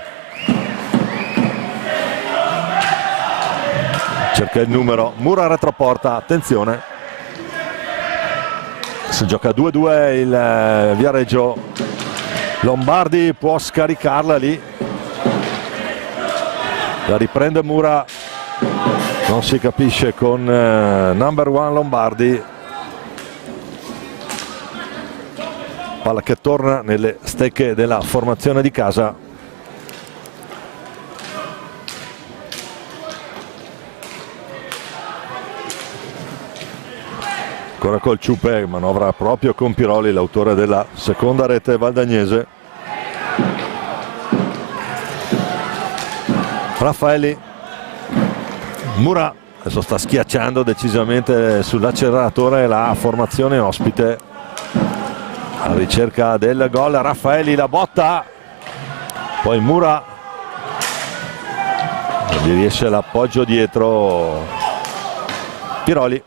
cerca il numero, Mura retroporta, attenzione. Si gioca 2-2 il Viareggio, Lombardi può scaricarla lì, la riprende Mura, non si capisce con number 1 Lombardi, palla che torna nelle stecche della formazione di casa. Ancora col Ciupe, manovra proprio con Piroli, l'autore della seconda rete valdagnese. Raffaelli, Mura adesso sta schiacciando decisamente sull'acceleratore la formazione ospite alla ricerca del gol. Raffaelli, la botta, poi Mura, non gli riesce l'appoggio dietro Piroli.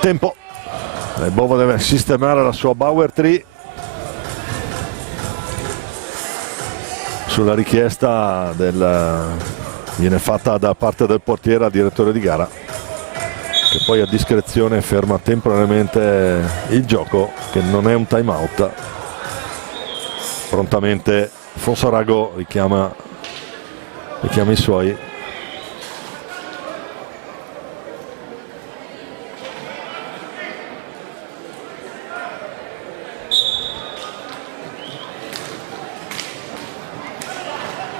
Tempo, il Bovo deve sistemare la sua Bauer Tree sulla richiesta viene fatta da parte del portiere al direttore di gara, che poi a discrezione ferma temporaneamente il gioco, che non è un time out. Prontamente Fonsorago richiama i suoi.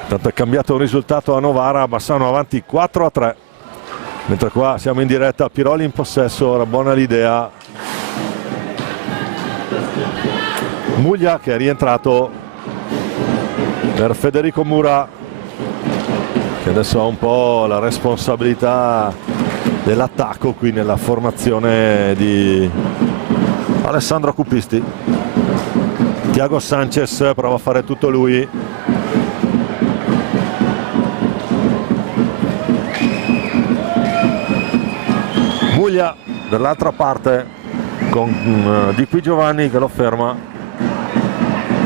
Tanto è cambiato il risultato a Novara, Bassano avanti 4-3, mentre qua siamo in diretta, Piroli in possesso, era buona l'idea. Muglia che è rientrato per Federico Mura, che adesso ha un po' la responsabilità dell'attacco qui nella formazione di Alessandro Cupisti. Thiago Sanchez prova a fare tutto lui. Muglia dall'altra parte con Di Qui Giovanni che lo ferma,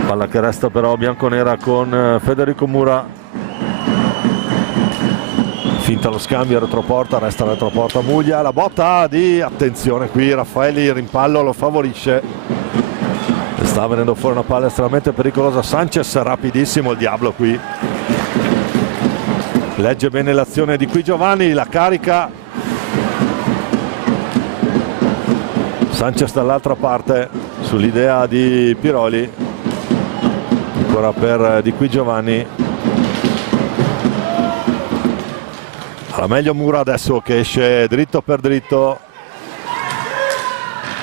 palla che resta però bianconera con Federico Mura, finta lo scambio, retroporta, resta retroporta Muglia, la botta di, attenzione qui Raffaelli, il rimpallo lo favorisce, sta venendo fuori una palla estremamente pericolosa. Sanchez rapidissimo, il diavolo qui legge bene l'azione di Qui Giovanni, la carica. Sanchez dall'altra parte sull'idea di Piroli, ancora per Di Qui Giovanni, alla meglio Mura adesso che esce dritto per dritto.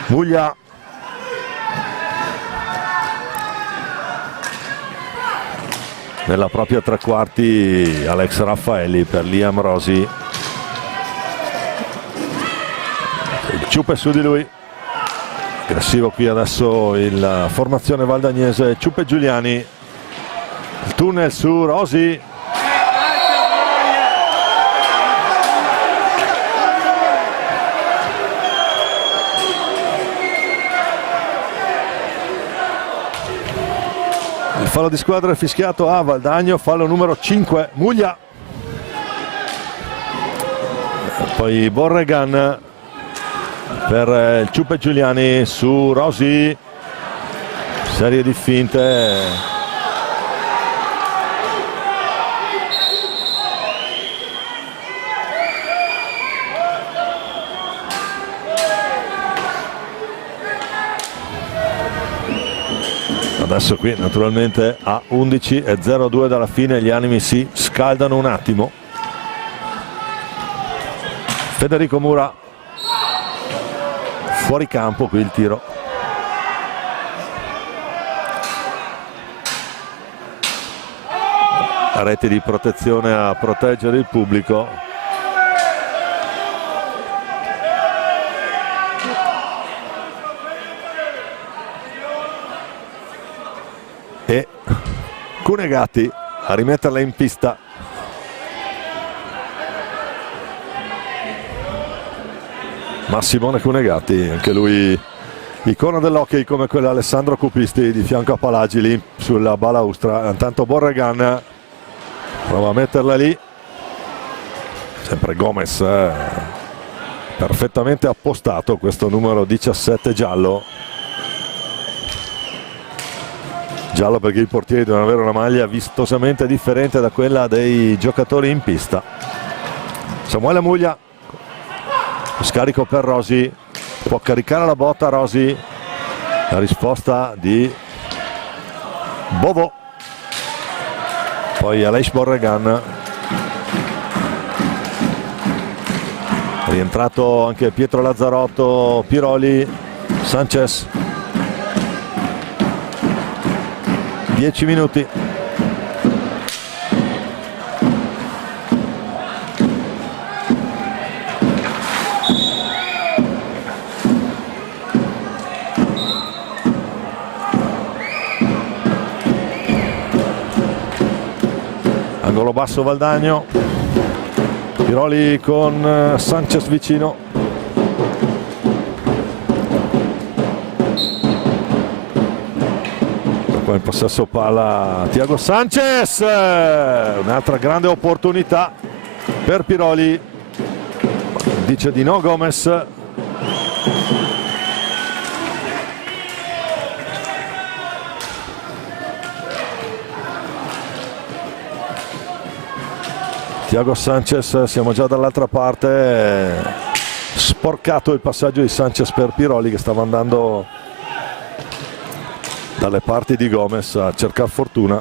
Muglia, nella propria tre quarti Alex Raffaelli per Liam Rosi, il Ciupe su di lui. Aggressivo qui adesso la formazione valdagnese, Ciupe Giuliani, il tunnel su Rosi. Il fallo di squadra è fischiato a Valdagno, fallo numero 5, Muglia. Poi Borregan per il Ciupe Giuliani su Rosi, serie di finte. Adesso qui naturalmente a 11 e 0-2 dalla fine gli animi si scaldano un attimo. Federico Mura, fuori campo qui il tiro. La rete di protezione a proteggere il pubblico. E Cunegati a rimetterla in pista. Massimone Cunegati, anche lui icona dell'hockey come quella Alessandro Cupisti di fianco a Palagi lì sulla balaustra. Intanto Borregan prova a metterla lì, sempre Gomez, perfettamente appostato questo numero 17 giallo. Giallo perché i portieri devono avere una maglia vistosamente differente da quella dei giocatori in pista. Samuele Muglia Scarico per Rosi, può caricare la botta Rosi, la risposta di Bovo, poi Aleix Borregan, rientrato anche Pietro Lazzarotto, Piroli, Sanchez, 10 minuti. Angolo basso Valdagno, Piroli con Sanchez vicino, poi in possesso palla Thiago Sanchez, un'altra grande opportunità per Piroli, dice di no Gomez. Thiago Sanchez, siamo già dall'altra parte, sporcato il passaggio di Sanchez per Piroli che stava andando dalle parti di Gomez a cercare fortuna.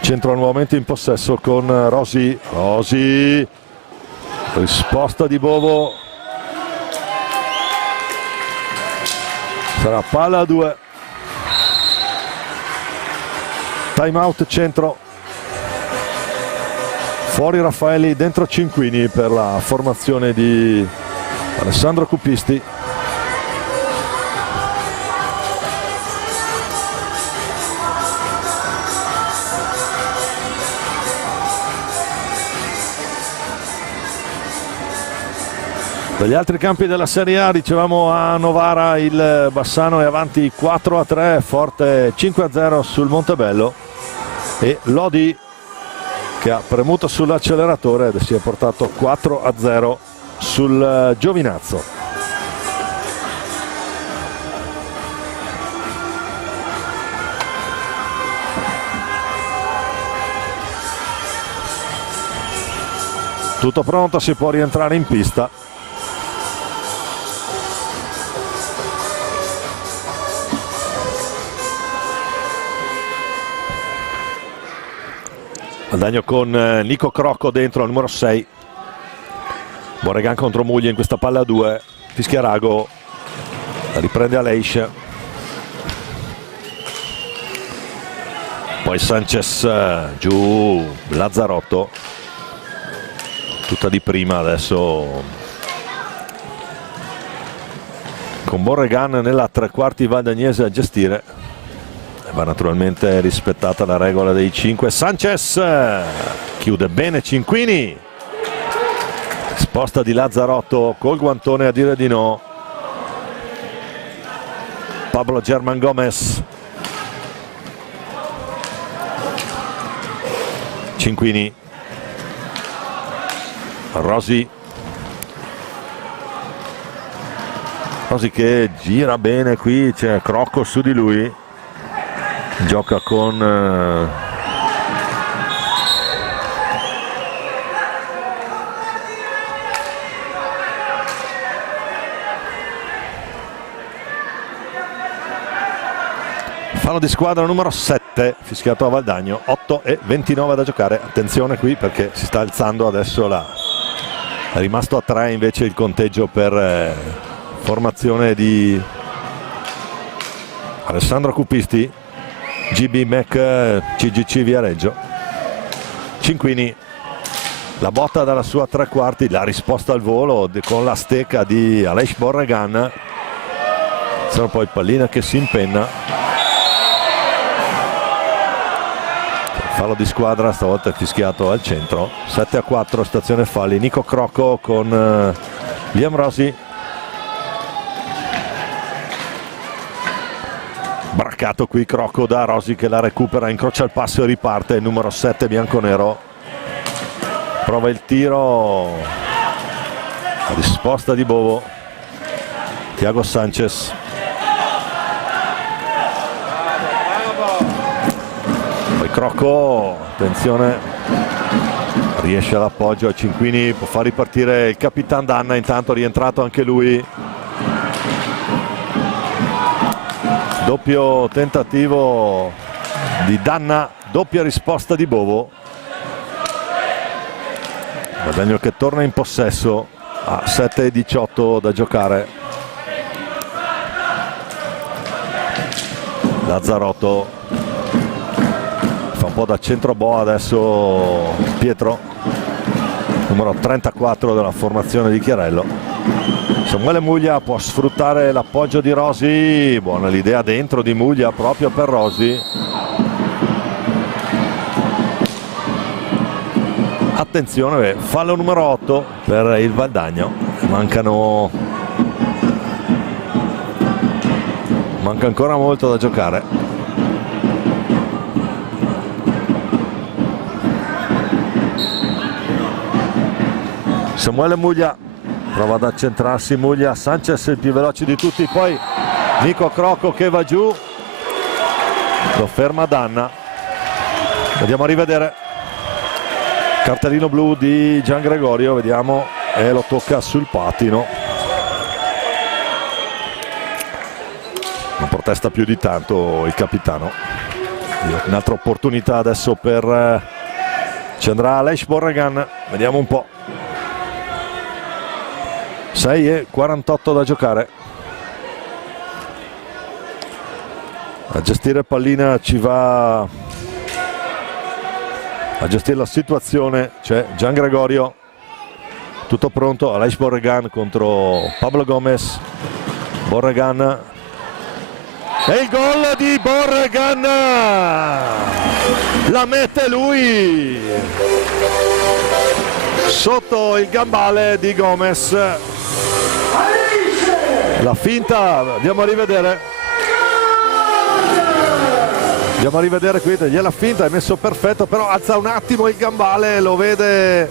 Centro nuovamente in possesso con Rosi, risposta di Bovo, sarà palla a 2, time out centro. Fuori Raffaelli, dentro Cinquini per la formazione di Alessandro Cupisti. Dagli altri campi della Serie A dicevamo a Novara il Bassano è avanti 4-3, forte 5-0 sul Montebello e Lodi che ha premuto sull'acceleratore ed si è portato 4-0 sul Giovinazzo. Tutto pronto, si può rientrare in pista. Valdagno con Nico Crocco dentro al numero 6. Borregan contro Muglia in questa palla a 2. Fischia Rago, la riprende Aleix. Poi Sanchez giù, Lazzarotto. Tutta di prima adesso con Borregan nella tre quarti valdagnese a gestire. Va naturalmente rispettata la regola dei 5. Sanchez chiude bene Cinquini, risposta di Lazzarotto col guantone a dire di no. Pablo German Gomez, Cinquini, Rosi che gira bene qui, c'è Crocco su di lui. Gioca con fallo di squadra numero 7 fischiato a Valdagno. 8:29 da giocare. Attenzione qui perché si sta alzando adesso è rimasto a 3 invece il conteggio per formazione di Alessandro Cupisti, GB Mac CGC Viareggio. Cinquini, la botta dalla sua tre quarti, la risposta al volo con la stecca di Aleix Borregan. Sarà poi pallina che si impenna. Fallo di squadra, stavolta è fischiato al centro. 7-4 stazione falli. Nico Crocco con Liam Rosi. Braccato qui Crocco da Rosi che la recupera, incrocia il passo e riparte. Il numero 7 bianconero prova il tiro, la risposta di Bovo. Thiago Sanchez, poi Crocco, attenzione riesce all'appoggio a Cinquini, può far ripartire il Capitan Danna, intanto rientrato anche lui. Doppio tentativo di Danna, doppia risposta di Bovo. Guadagno che torna in possesso a 7:18 da giocare. Lazzarotto fa un po' da centro boa adesso Pietro, numero 34 della formazione di Chiarello. Samuele Muglia può sfruttare l'appoggio di Rosi, buona l'idea dentro di Muglia proprio per Rosi. Attenzione, fallo numero 8 per il Valdagno, manca ancora molto da giocare. Samuele Muglia prova ad accentrarsi, Muglia, Sanchez il più veloce di tutti, poi Nico Crocco che va giù, lo ferma Danna. Andiamo a rivedere cartellino blu di Gian Gregorio, vediamo, e lo tocca sul pattino. Non protesta più di tanto il capitano. Un'altra opportunità adesso per ci andrà Aleix Borregan, vediamo un po'. 6:48 da giocare. A gestire pallina ci va, a gestire la situazione c'è Gian Gregorio, tutto pronto. Aleix Borregan contro Pablo Gomez. Borregan e il gol di Borregan, la mette lui sotto il gambale di Gomez. La finta, andiamo a rivedere qui, gliela finta, è messo perfetto, però alza un attimo il gambale, lo vede,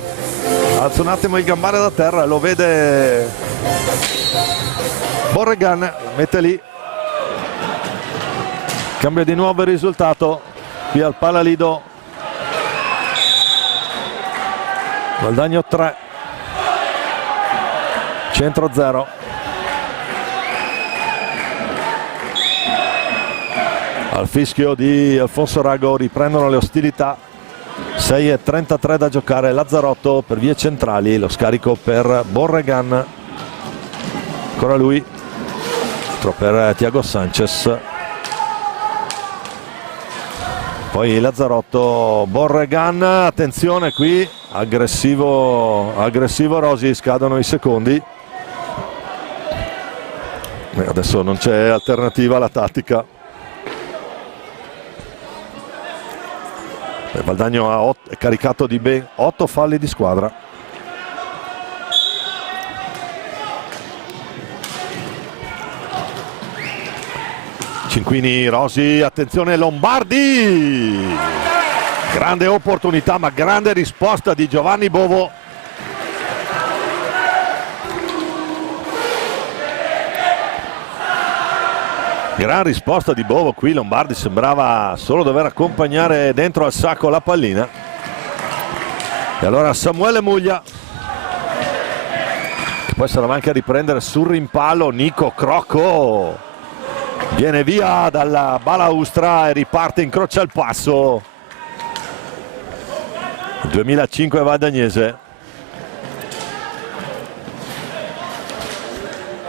alza un attimo il gambale da terra, lo vede Borregan, mette lì, cambia di nuovo il risultato qui al Palalido. Valdagno 3, Centro 0. Al fischio di Alfonso Rago riprendono le ostilità. 6:33 da giocare. Lazzarotto per vie centrali, lo scarico per Borregan, ancora lui, per Thiago Sanchez, poi Lazzarotto, Borregan, attenzione qui, aggressivo Rosi, scadono i secondi. Adesso non c'è alternativa alla tattica. Valdagno è caricato di ben 8 falli di squadra. Cinquini, Rosi, attenzione Lombardi, grande opportunità ma grande risposta di Giovanni Bovo. Gran risposta di Bovo qui, Lombardi sembrava solo dover accompagnare dentro al sacco la pallina. E allora Samuele Muglia, che poi sarà anche a riprendere sul rimpallo. Nico Crocco viene via dalla balaustra e riparte, incrocia il passo. 2005 Valdagnese.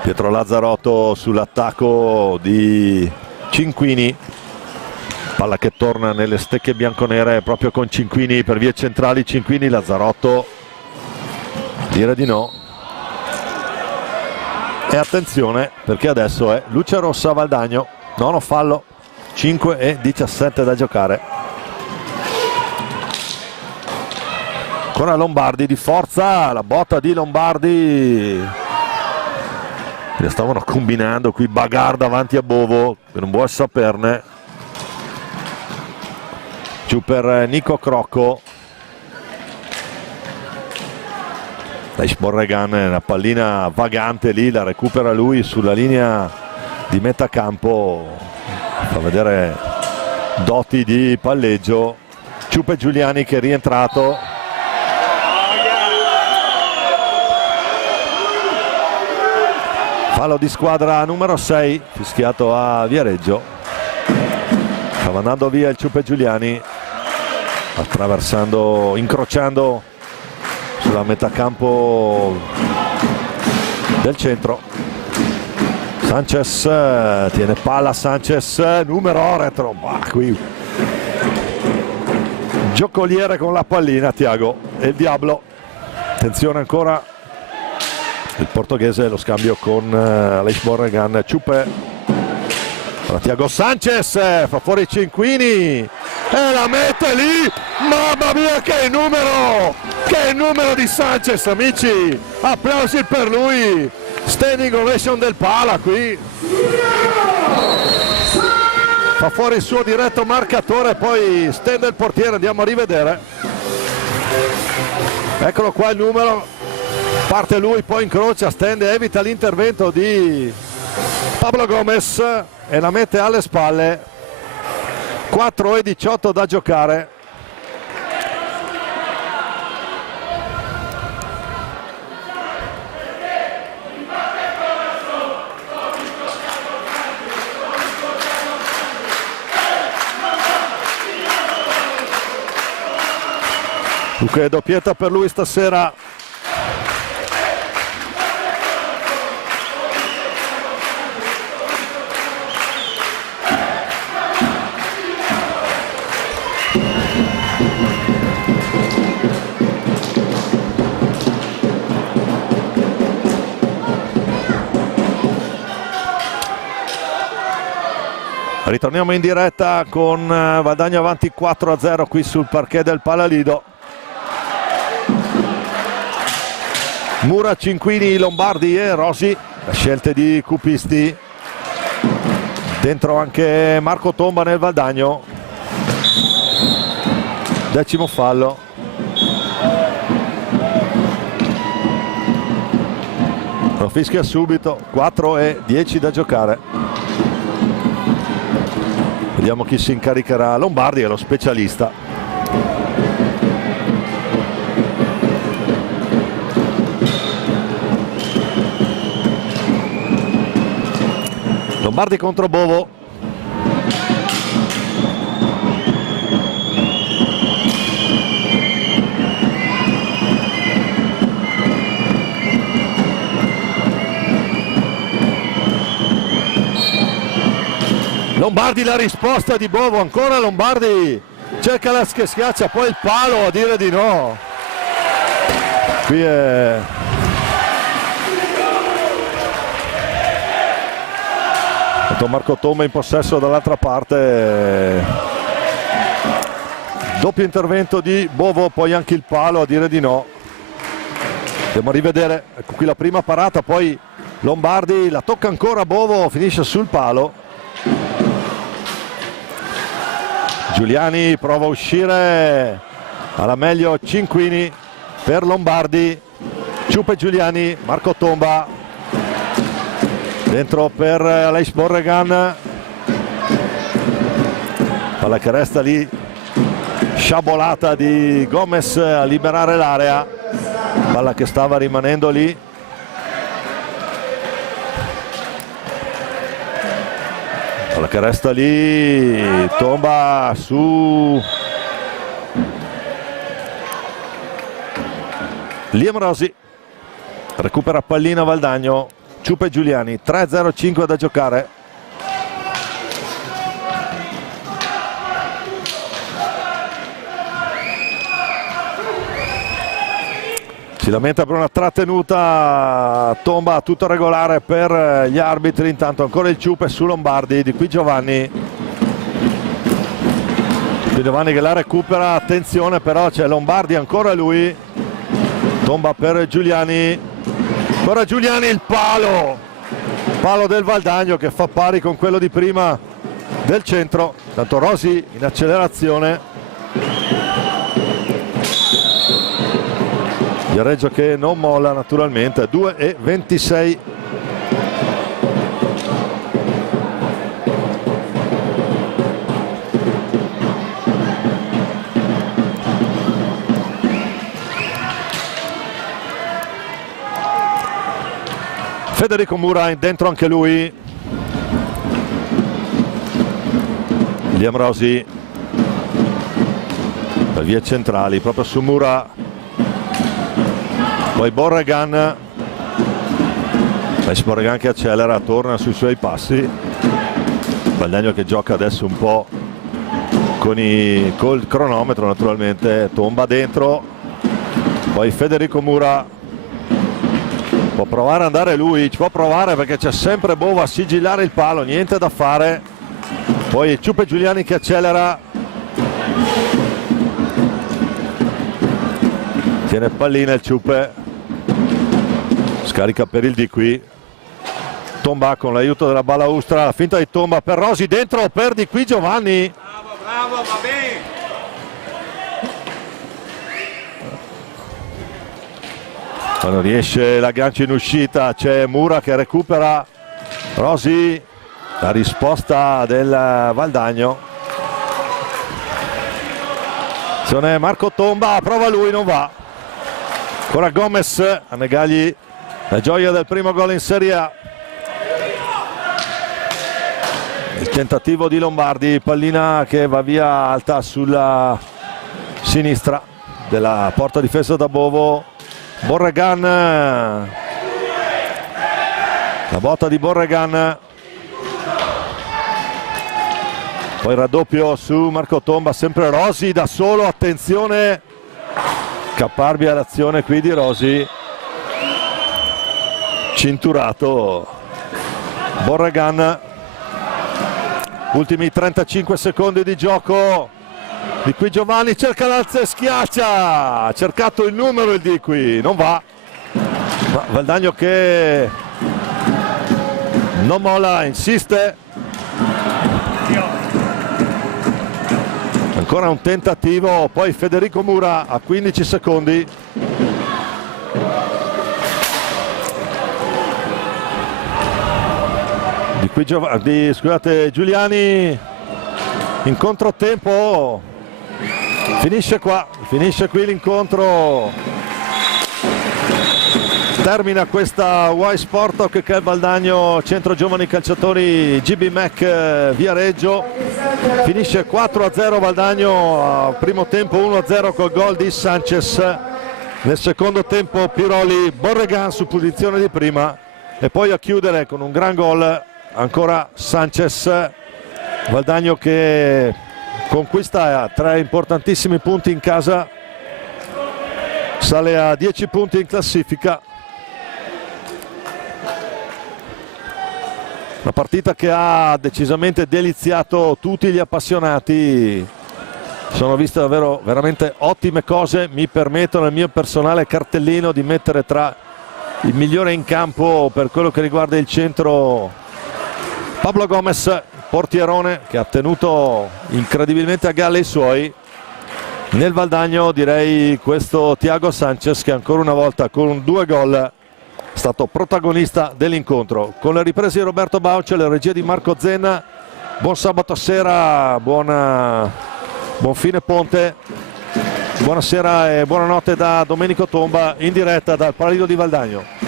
Pietro Lazzarotto sull'attacco di Cinquini, palla che torna nelle stecche bianconere proprio con Cinquini per vie centrali. Cinquini, Lazzarotto, dire di no, e attenzione perché adesso è luce rossa a Valdagno, nono fallo, 5:17 da giocare. Ancora Lombardi di forza, la botta di Lombardi. Stavano combinando qui, bagarre davanti a Bovo che non vuole saperne. Giù per Nico Crocco. Aleix Borregan, la pallina vagante lì, la recupera lui sulla linea di metà campo, fa vedere doti di palleggio. Ciupe Giuliani che è rientrato, Fallo di squadra numero 6, fischiato a Viareggio. Stava andando via il Ciupe Giuliani, attraversando, incrociando sulla metà campo del centro. Sanchez tiene palla, Sanchez, numero retro, qui giocoliere con la pallina Thiago e il Diablo. Attenzione ancora il portoghese, lo scambio con Aleix Borregan. Ciupe para Thiago Sanchez, fa fuori Cinquini e la mette lì. Mamma mia, che numero di Sanchez, amici, applausi per lui, standing ovation del Pala qui. Fa fuori il suo diretto marcatore, poi stende il portiere, andiamo a rivedere. Eccolo qua il numero, parte lui, poi incrocia, stende, evita l'intervento di Pablo Gomez e la mette alle spalle. 4:18 da giocare. Dunque doppietta per lui stasera. Ritorniamo in diretta con Valdagno avanti 4-0 qui sul parquet del Palalido. Mura, Cinquini, Lombardi e Rosi, le scelte di cupisti. Dentro anche Marco Tomba nel Valdagno. 10° fallo. Lo fischia subito, 4:10 da giocare. Vediamo chi si incaricherà. Lombardi è lo specialista. Lombardi contro Bovo. Lombardi, la risposta di Bovo, ancora Lombardi cerca la che schiaccia poi il palo a dire di no. Qui è Marco Tomba in possesso dall'altra parte. Doppio intervento di Bovo, poi anche il palo a dire di no. Andiamo a rivedere, ecco qui la prima parata, poi Lombardi la tocca ancora Bovo, finisce sul palo. Giuliani prova a uscire, alla meglio Cinquini per Lombardi. Ciupe Giuliani, Marco Tomba dentro per Aleix Borregan, palla che resta lì, sciabolata di Gomez a liberare l'area, palla che stava rimanendo lì. Palla che resta lì, Tomba su Liam Rosi, recupera pallina Valdagno. Ciupe Giuliani, 3:05 da giocare. Si lamenta per una trattenuta Tomba, tutto regolare per gli arbitri. Intanto ancora il Ciupe su Lombardi, di qui Giovanni. Giovanni che la recupera, attenzione però c'è Lombardi, ancora lui. Tomba per Giuliani. Ancora Giuliani, il palo del Valdagno che fa pari con quello di prima del centro. Tanto Rosi in accelerazione, Viareggio che non molla naturalmente. 2:26. Federico Mura dentro anche lui. Liam Rosi per vie centrali proprio su Mura, poi Borregan che accelera, torna sui suoi passi. Valdagno che gioca adesso un po' col cronometro naturalmente. Tomba dentro, poi Federico Mura può provare ad andare lui, ci può provare perché c'è sempre Bova a sigillare il palo, niente da fare. Poi Ciupe Giuliani che accelera, tiene pallina il Ciupe, scarica per il di qui. Tomba con l'aiuto della balaustra, la finta di Tomba per Rosi, dentro per di qui Giovanni. Bravo, va bene. Quando riesce l'aggancio in uscita c'è Mura che recupera Rosi, la risposta del Valdagno. Azione Marco Tomba, prova lui, non va. Ancora Gomez a negargli la gioia del primo gol in Serie A. Il tentativo di Lombardi, pallina che va via alta sulla sinistra della porta difesa da Bovo. Borregan, la botta di Borregan, poi raddoppio su Marco Tomba, sempre Rosi da solo, attenzione, caparbia l'azione qui di Rosi, cinturato Borregan. Ultimi 35 secondi di gioco, di qui Giovanni cerca l'alza e schiaccia, ha cercato il numero il di qui, non va, ma Valdagno che non molla, insiste, ancora un tentativo, poi Federico Mura a 15 secondi. Di qui scusate, Giuliani in controtempo, finisce qui l'incontro, termina questa Y Sport che è Valdagno Centro Giovani Calciatori GB Mac Viareggio, finisce 4-0 Valdagno, primo tempo 1-0 col gol di Sanchez, nel secondo tempo Piroli Borregan su posizione di prima e poi a chiudere con un gran gol ancora Sanchez. Valdagno che conquista 3 importantissimi punti in casa, sale a 10 punti in classifica. Una partita che ha decisamente deliziato tutti gli appassionati, sono viste davvero veramente ottime cose, mi permetto nel mio personale cartellino di mettere tra il migliore in campo per quello che riguarda il centro Pablo Gomez, portierone che ha tenuto incredibilmente a galla i suoi. Nel Valdagno direi questo Thiago Sanchez che ancora una volta con 2 gol è stato protagonista dell'incontro. Con le riprese di Roberto Bauce, le regie di Marco Zenna, buon sabato sera, buon fine ponte, buonasera e buonanotte da Domenico Tomba in diretta dal Palalido di Valdagno.